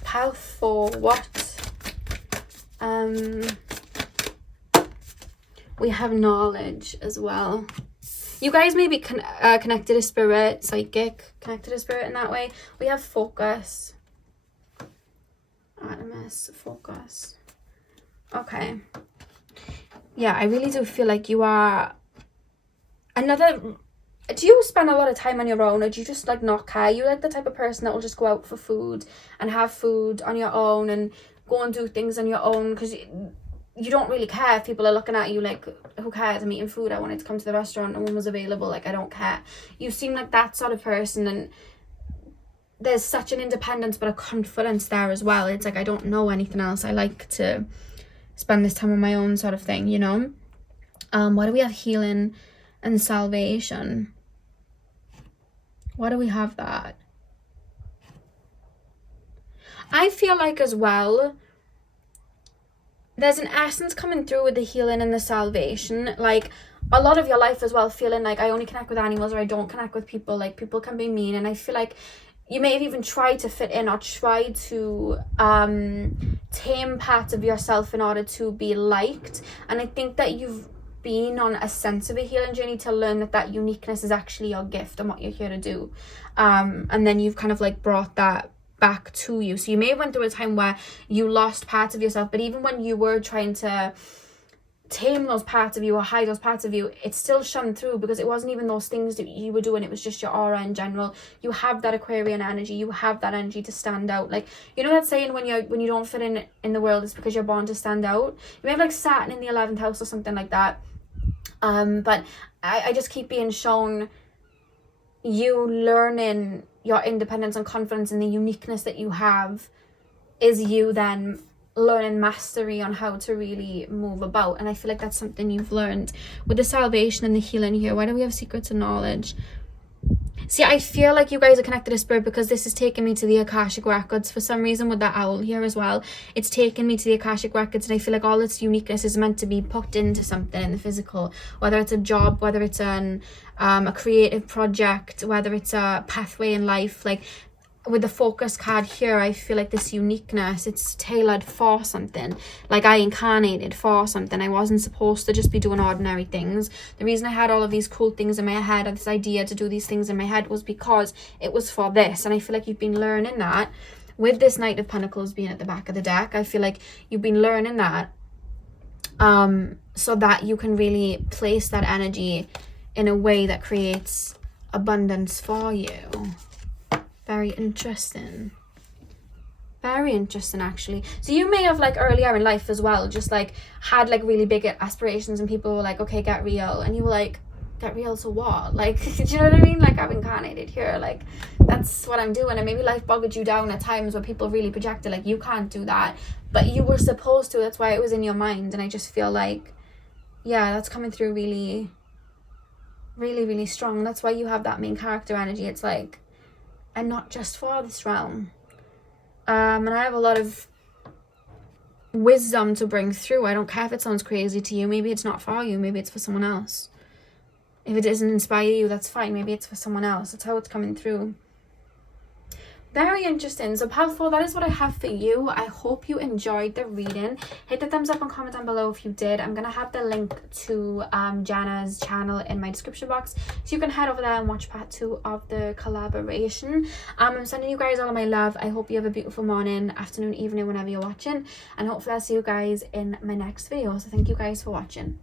Pile 4, what? We have knowledge as well. You guys may be connected to spirit, psychic, connected to spirit in that way. We have focus. Artemis, focus. Okay. Yeah, I really do feel like you are another... Do you spend a lot of time on your own, or do you just like not care? You like the type of person that will just go out for food and have food on your own and go and do things on your own, because you don't really care if people are looking at you like, who cares? I'm eating food. I wanted to come to the restaurant. No one was available. Like, I don't care. You seem like that sort of person, and there's such an independence but a confidence there as well. It's like, I don't know anything else. I like to spend this time on my own, sort of thing, you know? Why do we have healing and salvation? Why do we have that? I feel like as well, there's an essence coming through with the healing and the salvation. Like, a lot of your life as well, feeling like I only connect with animals, or I don't connect with people. Like, people can be mean. And I feel like you may have even tried to fit in, or tried to tame parts of yourself in order to be liked. And I think that you've been on a sense of a healing journey to learn that that uniqueness is actually your gift and what you're here to do. And then you've kind of like brought that back to you. So you may have went through a time where you lost parts of yourself, but even when you were trying to tame those parts of you or hide those parts of you, it still shone through, because it wasn't even those things that you were doing, it was just your aura in general. You have that Aquarian energy, you have that energy to stand out. Like, you know that saying, when you don't fit in the world, it's because you're born to stand out. You may have like Saturn in the 11th house or something like that. But I just keep being shown you learning your independence and confidence and the uniqueness that you have is you then learning mastery on how to really move about. And I feel like that's something you've learned with the salvation and the healing here. Why do we have secrets and knowledge? See, I feel like you guys are connected to spirit, because this is taking me to the Akashic Records for some reason with that owl here as well. It's taken me to the Akashic Records, and I feel like all its uniqueness is meant to be put into something in the physical, whether it's a job, whether it's a creative project, whether it's a pathway in life. Like, with the focus card here, I feel like this uniqueness, it's tailored for something. Like, I incarnated for something. I wasn't supposed to just be doing ordinary things. The reason I had all of these cool things in my head, or this idea to do these things in my head, was because it was for this. And I feel like you've been learning that with this Knight of Pentacles being at the back of the deck. I feel like you've been learning that so that you can really place that energy in a way that creates abundance for you. Very interesting. Very interesting, actually. So you may have, like, earlier in life as well, just like had like really big aspirations, and people were like, okay, get real, and you were like, get real to what? Like, do you know what I mean? Like, I've incarnated here, like, that's what I'm doing. And maybe life bogged you down at times where people really projected like, you can't do that, but you were supposed to. That's why it was in your mind. And I just feel like, yeah, that's coming through really, really, really strong. That's why you have that main character energy. It's like, and not just for this realm. And I have a lot of wisdom to bring through. I don't care if it sounds crazy to you. Maybe it's not for you. Maybe it's for someone else. If it doesn't inspire you, that's fine. Maybe it's for someone else. That's how it's coming through. Very interesting. So pile 4, that is what I have for you. I hope you enjoyed the reading. Hit the thumbs up and comment down below if you did. I'm going to have the link to Jana's channel in my description box, so you can head over there and watch part 2 of the collaboration. I'm sending you guys all of my love. I hope you have a beautiful morning, afternoon, evening, whenever you're watching. And hopefully I'll see you guys in my next video. So thank you guys for watching.